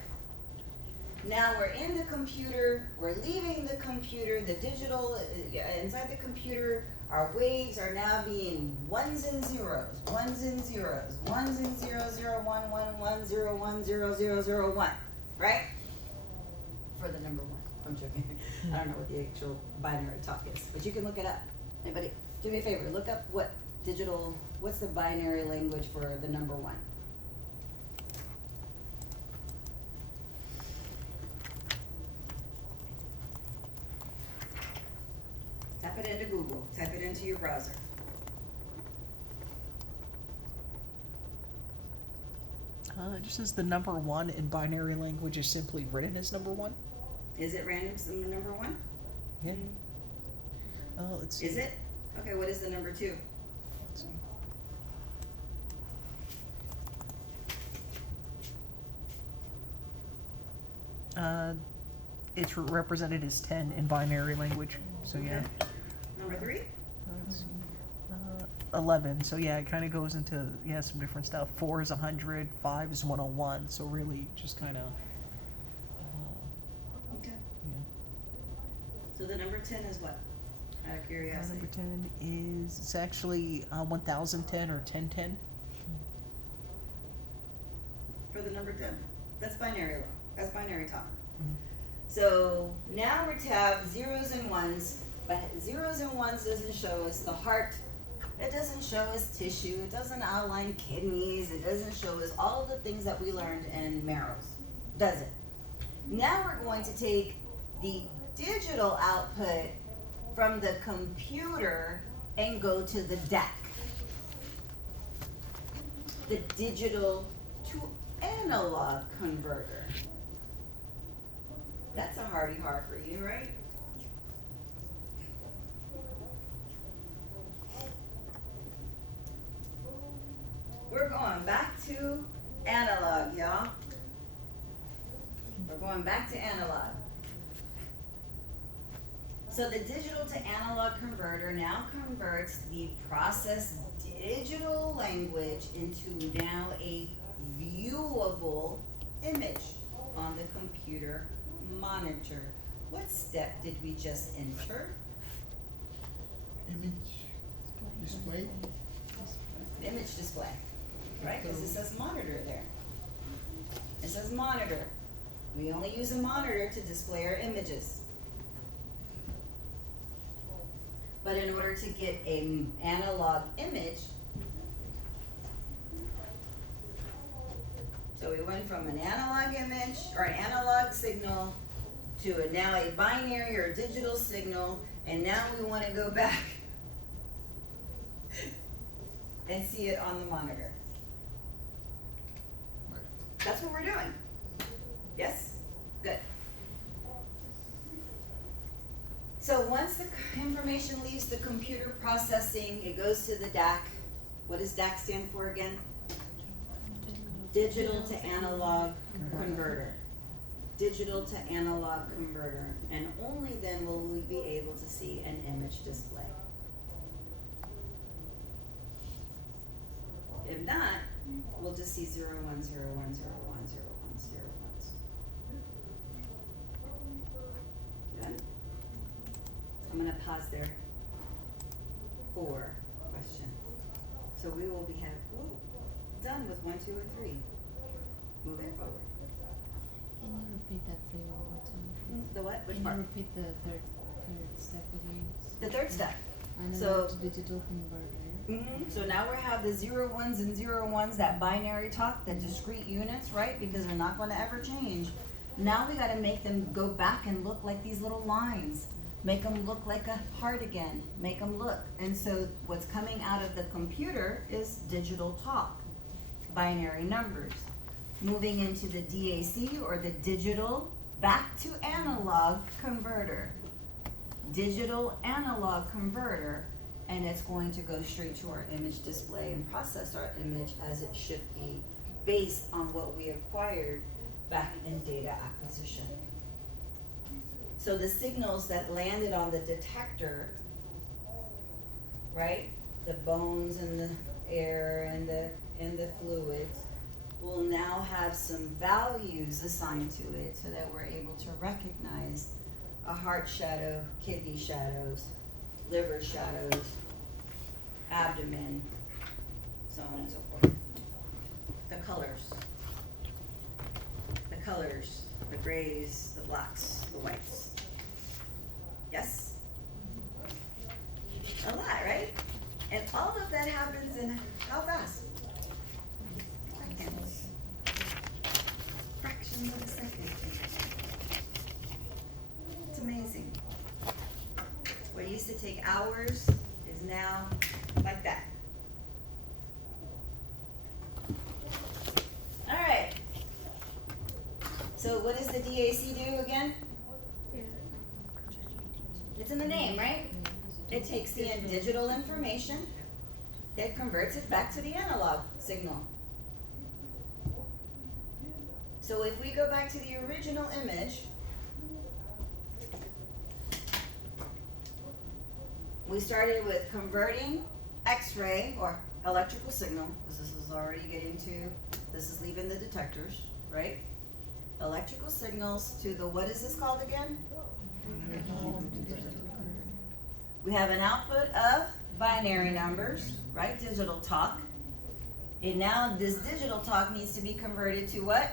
Now we're in the computer, we're leaving the computer, the digital, inside the computer, our waves are now being ones and zeros, ones and zeros, ones and 0, 0, 1, 1, 1, 0, 1, 0, 0, 0, 1, right? For the number 1. I'm joking. I don't know what the actual binary talk is, but you can look it up. Anybody? do me a favor, look up what's the binary language for the number 1? Type it into Google, type it into your browser. It just says the number 1 in binary language is simply written as number 1. Is it random number 1? Yeah. Let's see. Is it? Okay, what is the number 2? Let's see. It's represented as 10 in binary language. So yeah. Okay. Number 3? Let's see. 11. So yeah, it kind of goes into some different stuff. 4 is 100. 5 is 101. So really, just kind of. Okay. Yeah. So the number 10 is what? Out of curiosity. Number 10 is it's actually 1010 or 1010. For the number 10. That's binary. That's binary talk. Mhm. So now we're to have zeros and ones, but zeros and ones doesn't show us the heart. It doesn't show us tissue. It doesn't outline kidneys. It doesn't show us all of the things that we learned in marrows, does it? Now we're going to take the digital output from the computer and go to the DAC. The digital to analog converter. That's a hardy heart for you, right? We're going back to analog, y'all. We're going back to analog. So the digital to analog converter now converts the processed digital language into now a viewable image on the computer monitor. What step did we just enter? Image display. Image display, right? Because it says monitor there. It says monitor. We only use a monitor to display our images. But in order to get an analog image, so we went from an analog image or an analog signal to now a binary or digital signal, and now we want to go back and see it on the monitor. Right. That's what we're doing. Yes? Good. So once the information leaves the computer processing, it goes to the DAC. What does DAC stand for again? Digital to analog converter. Digital to analog converter. And only then will we be able to see an image display. If not, we'll just see 0, 1, 0, 1, 0, 1, 0, 1, 0, 1. Good. I'm gonna pause there for questions. So we will be done with 1, 2, and 3. Moving forward. Can you repeat that 3 one more time? The what? Which Can part? you repeat the third step that you The third step. Analog to digital converter. So now we have the 0, 1s and 0, 1s, that binary talk, the discrete units, right? Because they're not going to ever change. Now we got to make them go back and look like these little lines. Make them look like a heart again. Make them look. And so what's coming out of the computer is digital talk, binary numbers. Moving into the DAC, or the digital back to analog converter. Digital analog converter. And it's going to go straight to our image display and process our image as it should be, based on what we acquired back in data acquisition. So the signals that landed on the detector, right? The bones and the air and the fluids will now have some values assigned to it so that we're able to recognize a heart shadow, kidney shadows, liver shadows, abdomen, so on and so forth. The colors, the grays, the blacks, the whites. Yes? A lot, right? all of that happens in how fast? Seconds. Fractions of a second. It's amazing. What used to take hours is now like that. All right. So what does the DAC do again? It's in the name, right? It takes the digital information, it converts it back to the analog signal. So if we go back to the original image, we started with converting X-ray or electrical signal, because this is already getting to, this is leaving the detectors, right? Electrical signals to the, what is this called again? We have an output of binary numbers, right? Digital talk. And now this digital talk needs to be converted to what?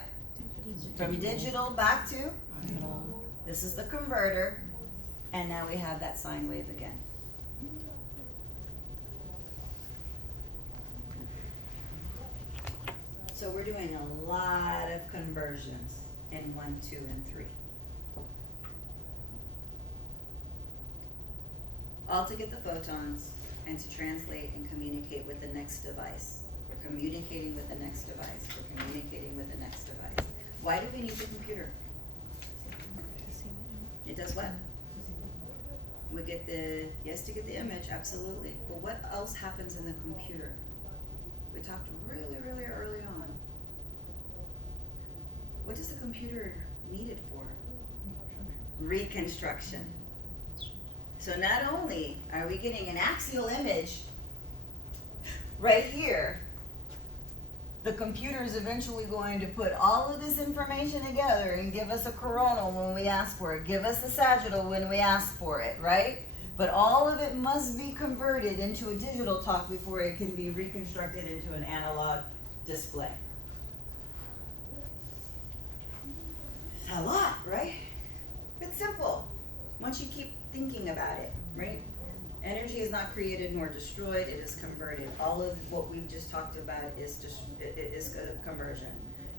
From digital back to? This is the converter. And now we have that sine wave again. So we're doing a lot of conversions in 1, 2, and 3. All to get the photons and to translate and communicate with the next device. We're communicating with the next device. We're communicating with the next device. Why do we need the computer? It does what? We get the, yes, to get the image, absolutely. But what else happens in the computer? We talked really, really early on. What does the computer need it for? Reconstruction. So not only are we getting an axial image right here, the computer is eventually going to put all of this information together and give us a coronal when we ask for it, give us a sagittal when we ask for it, right? But all of it must be converted into a digital talk before it can be reconstructed into an analog display. It's a lot, right? It's simple once you keep thinking about it, right? Energy is not created nor destroyed, it is converted. All of what we've just talked about is conversion.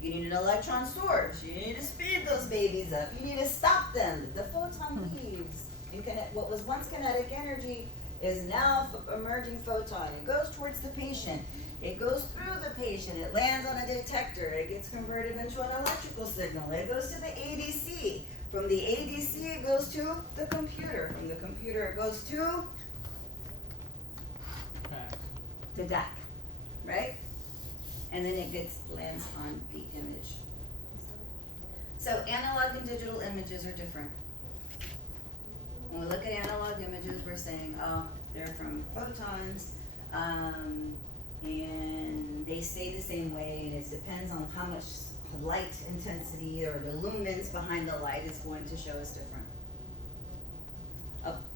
You need an electron source, you need to speed those babies up, you need to stop them. The photon leaves. What was once kinetic energy is now emerging photon. It goes towards the patient. It goes through the patient. It lands on a detector. It gets converted into an electrical signal. It goes to the ADC. From the ADC, it goes to the computer. From the computer, it goes to the DAC, right? And then it lands on the image. So analog and digital images are different. When we look at analog images, we're saying, oh, they're from photons, and they stay the same way, and it depends on how much light intensity or the lumens behind the light is going to show us different.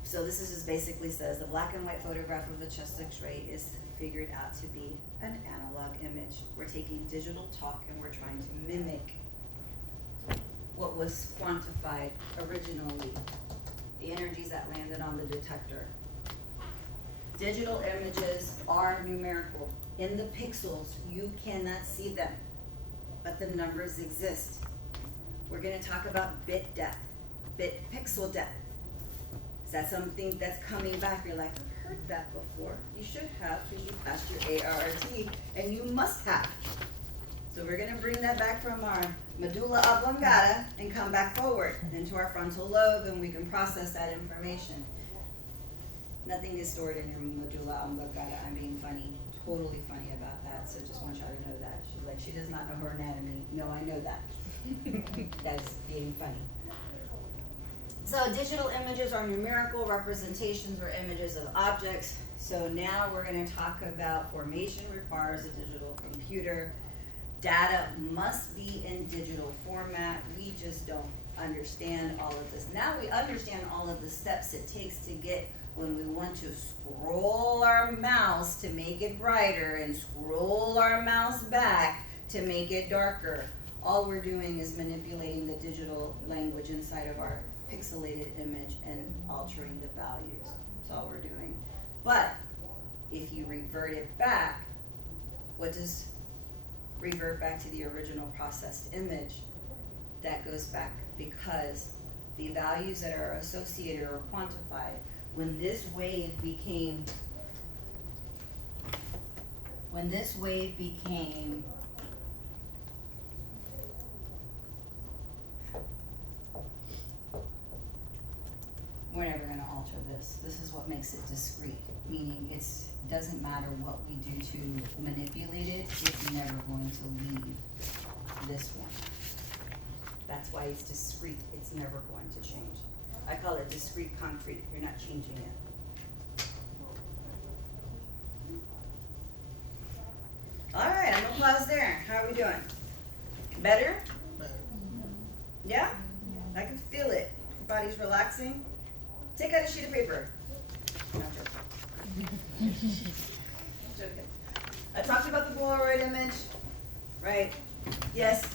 So this is just basically says the black and white photograph of a chest X-ray is figured out to be an analog image. We're taking digital talk and we're trying to mimic what was quantified originally, the energies that landed on the detector. Digital images are numerical. In the pixels, you cannot see them, but the numbers exist. We're going to talk about bit depth, pixel depth. Is that something that's coming back? You're like, I've heard that before. You should have, because you passed your ARRT, and you must have. So we're going to bring that back from our medulla oblongata and come back forward into our frontal lobe, and we can process that information. Nothing is stored in your medulla oblongata. I'm being funny, totally funny about that. So just want y'all to know that. She's like, she does not know her anatomy. No, I know that. That's being funny. So digital images are numerical representations or images of objects. So now we're going to talk about formation requires a digital computer. Data must be in digital format. We just don't understand all of this. Now we understand all of the steps it takes to get when we want to scroll our mouse to make it brighter and scroll our mouse back to make it darker. All we're doing is manipulating the digital language inside of our pixelated image and altering the values. That's all we're doing. But if you revert it back, what does revert back to the original processed image? That goes back because the values that are associated or quantified, when this wave became we're never going to alter this. This is what makes it discrete, meaning it's doesn't matter what we do to manipulate it, it's never going to leave this one. That's why it's discrete, it's never going to change. I call it discrete concrete, you're not changing it. All right, I'm gonna pause there. How are we doing? Better? Yeah? I can feel it. Your body's relaxing. Take out a sheet of paper. Not joking. Joking. I talked about the Polaroid image, right? Yes.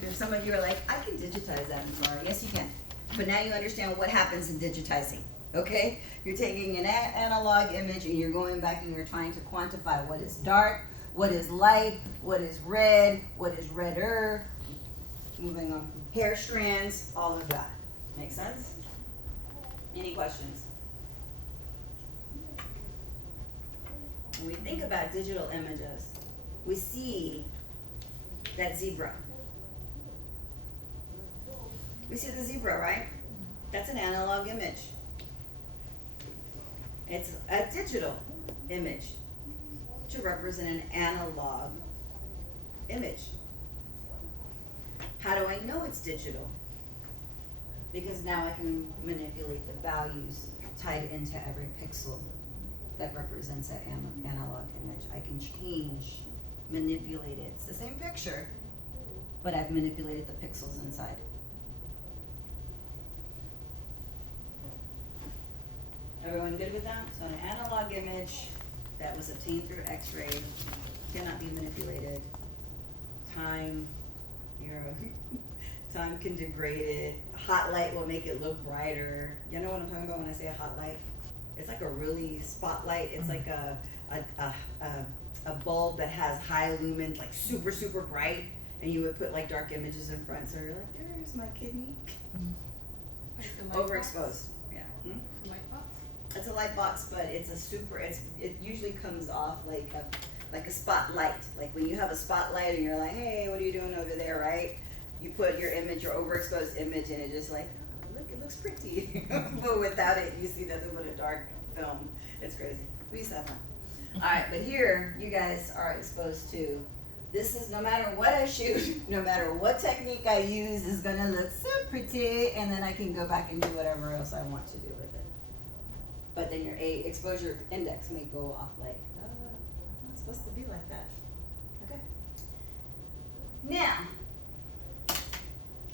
There's some of you are like, I can digitize that in Polaroid. Yes, you can. But now you understand what happens in digitizing. Okay? You're taking an analog image and you're going back and you're trying to quantify what is dark, what is light, what is red, what is redder. Moving on from hair strands, all of that. Make sense? Any questions? When we think about digital images, we see that zebra. We see the zebra, right? That's an analog image. It's a digital image to represent an analog image. How do I know it's digital? Because now I can manipulate the values tied into every pixel that represents that analog image. I can change, manipulate it. It's the same picture, but I've manipulated the pixels inside. Everyone good with that? So an analog image that was obtained through X-ray cannot be manipulated. Time, time can degrade it. Hot light will make it look brighter. You know what I'm talking about when I say a hot light? It's like a really spotlight. It's like a bulb that has high lumens, like super, super bright, and you would put like dark images in front. So you're like, there's my kidney. Like the light Overexposed. box? Yeah. Light box? It's a light box, but it's a super. It usually comes off like a spotlight. Like when you have a spotlight and you're like, hey, what are you doing over there, right? You put your image, your overexposed image, and it just like, oh, look, it looks pretty. But without it, you see nothing but a dark film. It's crazy. We used to have fun. All right, but here you guys are exposed to. This is no matter what I shoot, no matter what technique I use, is gonna look so pretty, and then I can go back and do whatever else I want to do with it. But then your exposure index may go off like, it's not supposed to be like that. Okay. Now,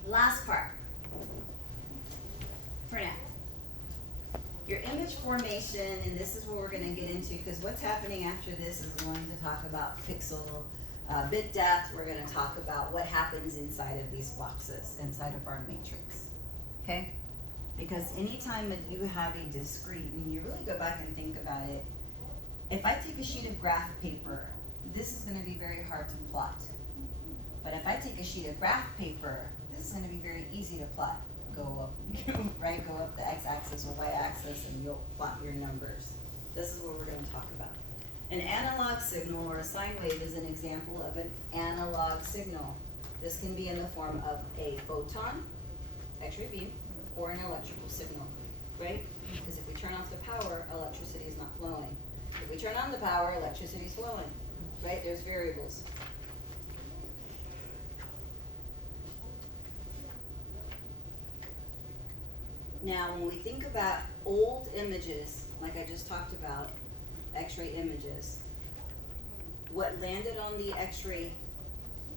last part for now. Your image formation, and this is what we're going to get into, because what's happening after this is we're going to talk about pixel bit depth. We're going to talk about what happens inside of these boxes, inside of our matrix. Okay? Because anytime that you have a discrete, and you really go back and think about it, if I take a sheet of graph paper, this is going to be very hard to plot. But if I take a sheet of graph paper, this is going to be very easy to plot. Go up, right? Go up the x-axis or y-axis, and you'll plot your numbers. This is what we're going to talk about. An analog signal or a sine wave is an example of an analog signal. This can be in the form of a photon, X-ray beam, or an electrical signal, right? Because if we turn off the power, electricity is not flowing. If we turn on the power, electricity is flowing, right? There's variables. Now, when we think about old images, like I just talked about, X-ray images, what landed on the X-ray,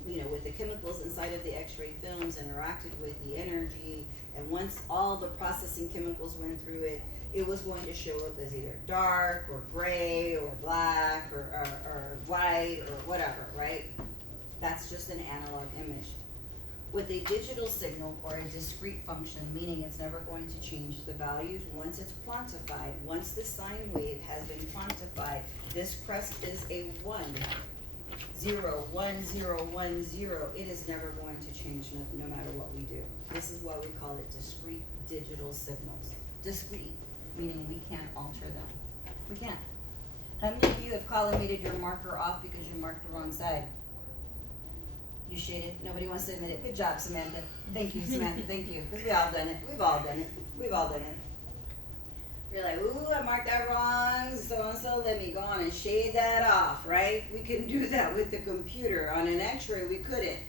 with the chemicals inside of the X-ray films interacted with the energy, and once all the processing chemicals went through it, it was going to show up as either dark or gray or black or white or whatever, right? That's just an analog image. with a digital signal or a discrete function, meaning it's never going to change the values once it's quantified. Once the sine wave has been quantified, this crest is a 1, 0, 1, 0, 1, 0. It is never going to change no matter what we do. This is why we call it discrete digital signals. Discrete, meaning we can't alter them. We can't. How many of you have collimated your marker off because you marked the wrong side? You shaded. Nobody wants to admit it. Good job, Samantha. Thank you, Samantha. Thank you. Because we all done it. We've all done it. We've all done it. You're like, ooh, I marked that wrong. So and so. Let me go on and shade that off, right? We can do that with the computer. On an X-ray, we couldn't.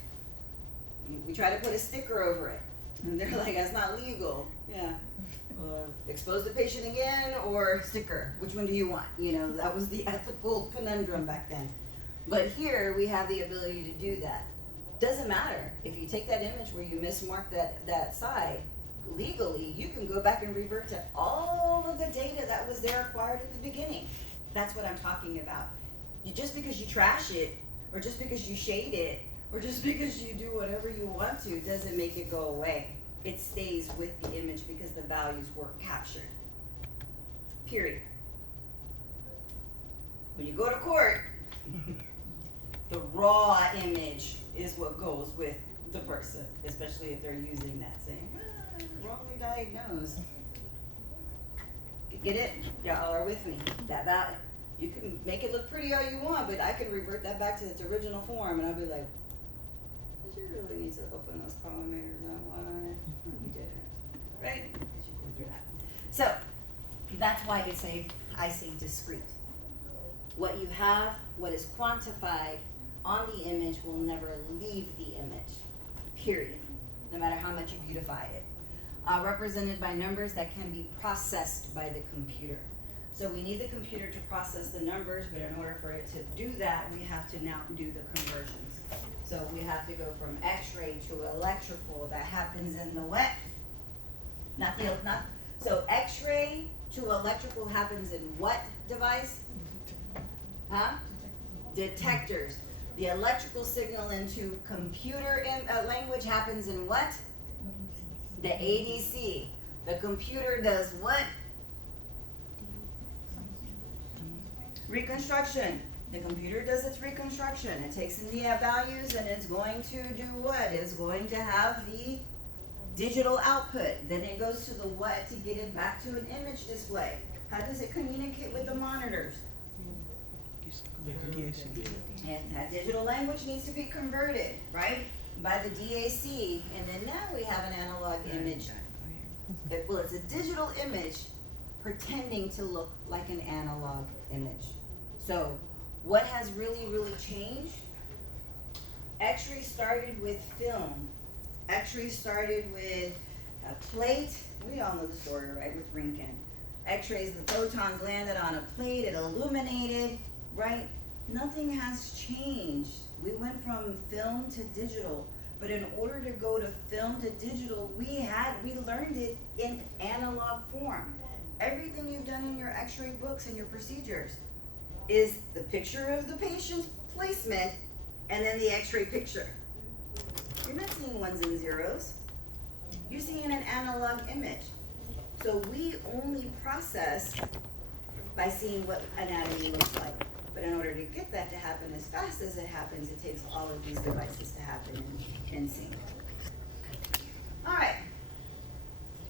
We try to put a sticker over it, and they're like, that's not legal. Yeah. Expose the patient again or sticker. Which one do you want? You know, that was the ethical conundrum back then. But here we have the ability to do that. Doesn't matter. If you take that image where you mismarked that side, legally, you can go back and revert to all of the data that was there acquired at the beginning. That's what I'm talking about. Just because you trash it, or just because you shade it, or just because you do whatever you want to, doesn't make it go away. It stays with the image because the values were captured. Period. When you go to court, the raw image is what goes with the person, especially if they're using that saying, wrongly diagnosed. Get it? Y'all are with me. That you can make it look pretty all you want, but I can revert that back to its original form, and I'll be like, did you really need to open those collimators that wide? No, you didn't, right? Because you didn't do that. So that's why I say discrete. What you have, what is quantified on the image will never leave the image, period, no matter how much you beautify it. Represented by numbers that can be processed by the computer. So we need the computer to process the numbers, but in order for it to do that, we have to now do the conversions. So we have to go from X-ray to electrical. That happens in the what? So X-ray to electrical happens in what device? Huh? Detectors. The electrical signal into computer language happens in what? The ADC. The computer does what? Reconstruction. The computer does its reconstruction. It takes in the values and it's going to do what? It's going to have the digital output. Then it goes to the what to get it back to an image display. How does it communicate with the monitors? And that digital language needs to be converted, right? By the DAC. And then now we have an analog image. It's a digital image pretending to look like an analog image. So what has really, really changed? X-ray started with film. X-ray started with a plate. We all know the story, right, with Rinkin. X-rays, the photons landed on a plate, it illuminated, right? Nothing has changed. We went from film to digital. But in order to go to film to digital, we learned it in analog form. Everything you've done in your X-ray books and your procedures is the picture of the patient's placement and then the X-ray picture. You're not seeing ones and zeros. You're seeing an analog image. So we only process by seeing what anatomy looks like. But in order to get that to happen as fast as it happens, it takes all of these devices to happen in sync. All right.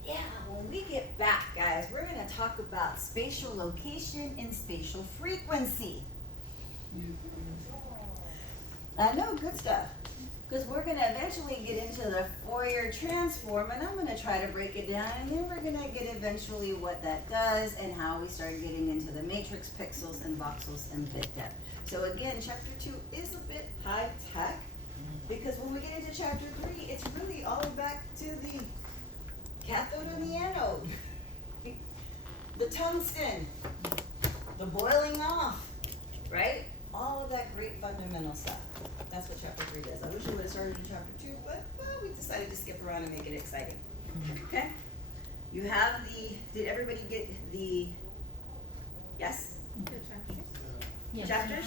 Yeah, when we get back, guys, we're going to talk about spatial location and spatial frequency. I know, good stuff. Because we're going to eventually get into the Fourier transform, and I'm going to try to break it down, and then we're going to get eventually what that does and how we start getting into the matrix, pixels, and voxels, and bit depth. So again, chapter 2 is a bit high tech, because when we get into chapter 3, it's really all back to the cathode and the anode, the tungsten, the boiling off, right? All of that great fundamental stuff. That's what chapter 3 does. I wish I would have started in chapter 2, but we decided to skip around and make it exciting. Okay? You have did everybody get the, yes? The chapters. Yes. Chapters?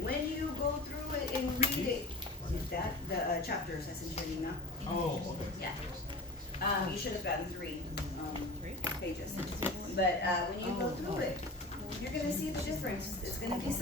When you go through it and read it, The chapters, I sent you an email. Oh, okay. Yeah. You should have gotten three pages. But when you go through it, you're gonna see the difference. It's gonna be so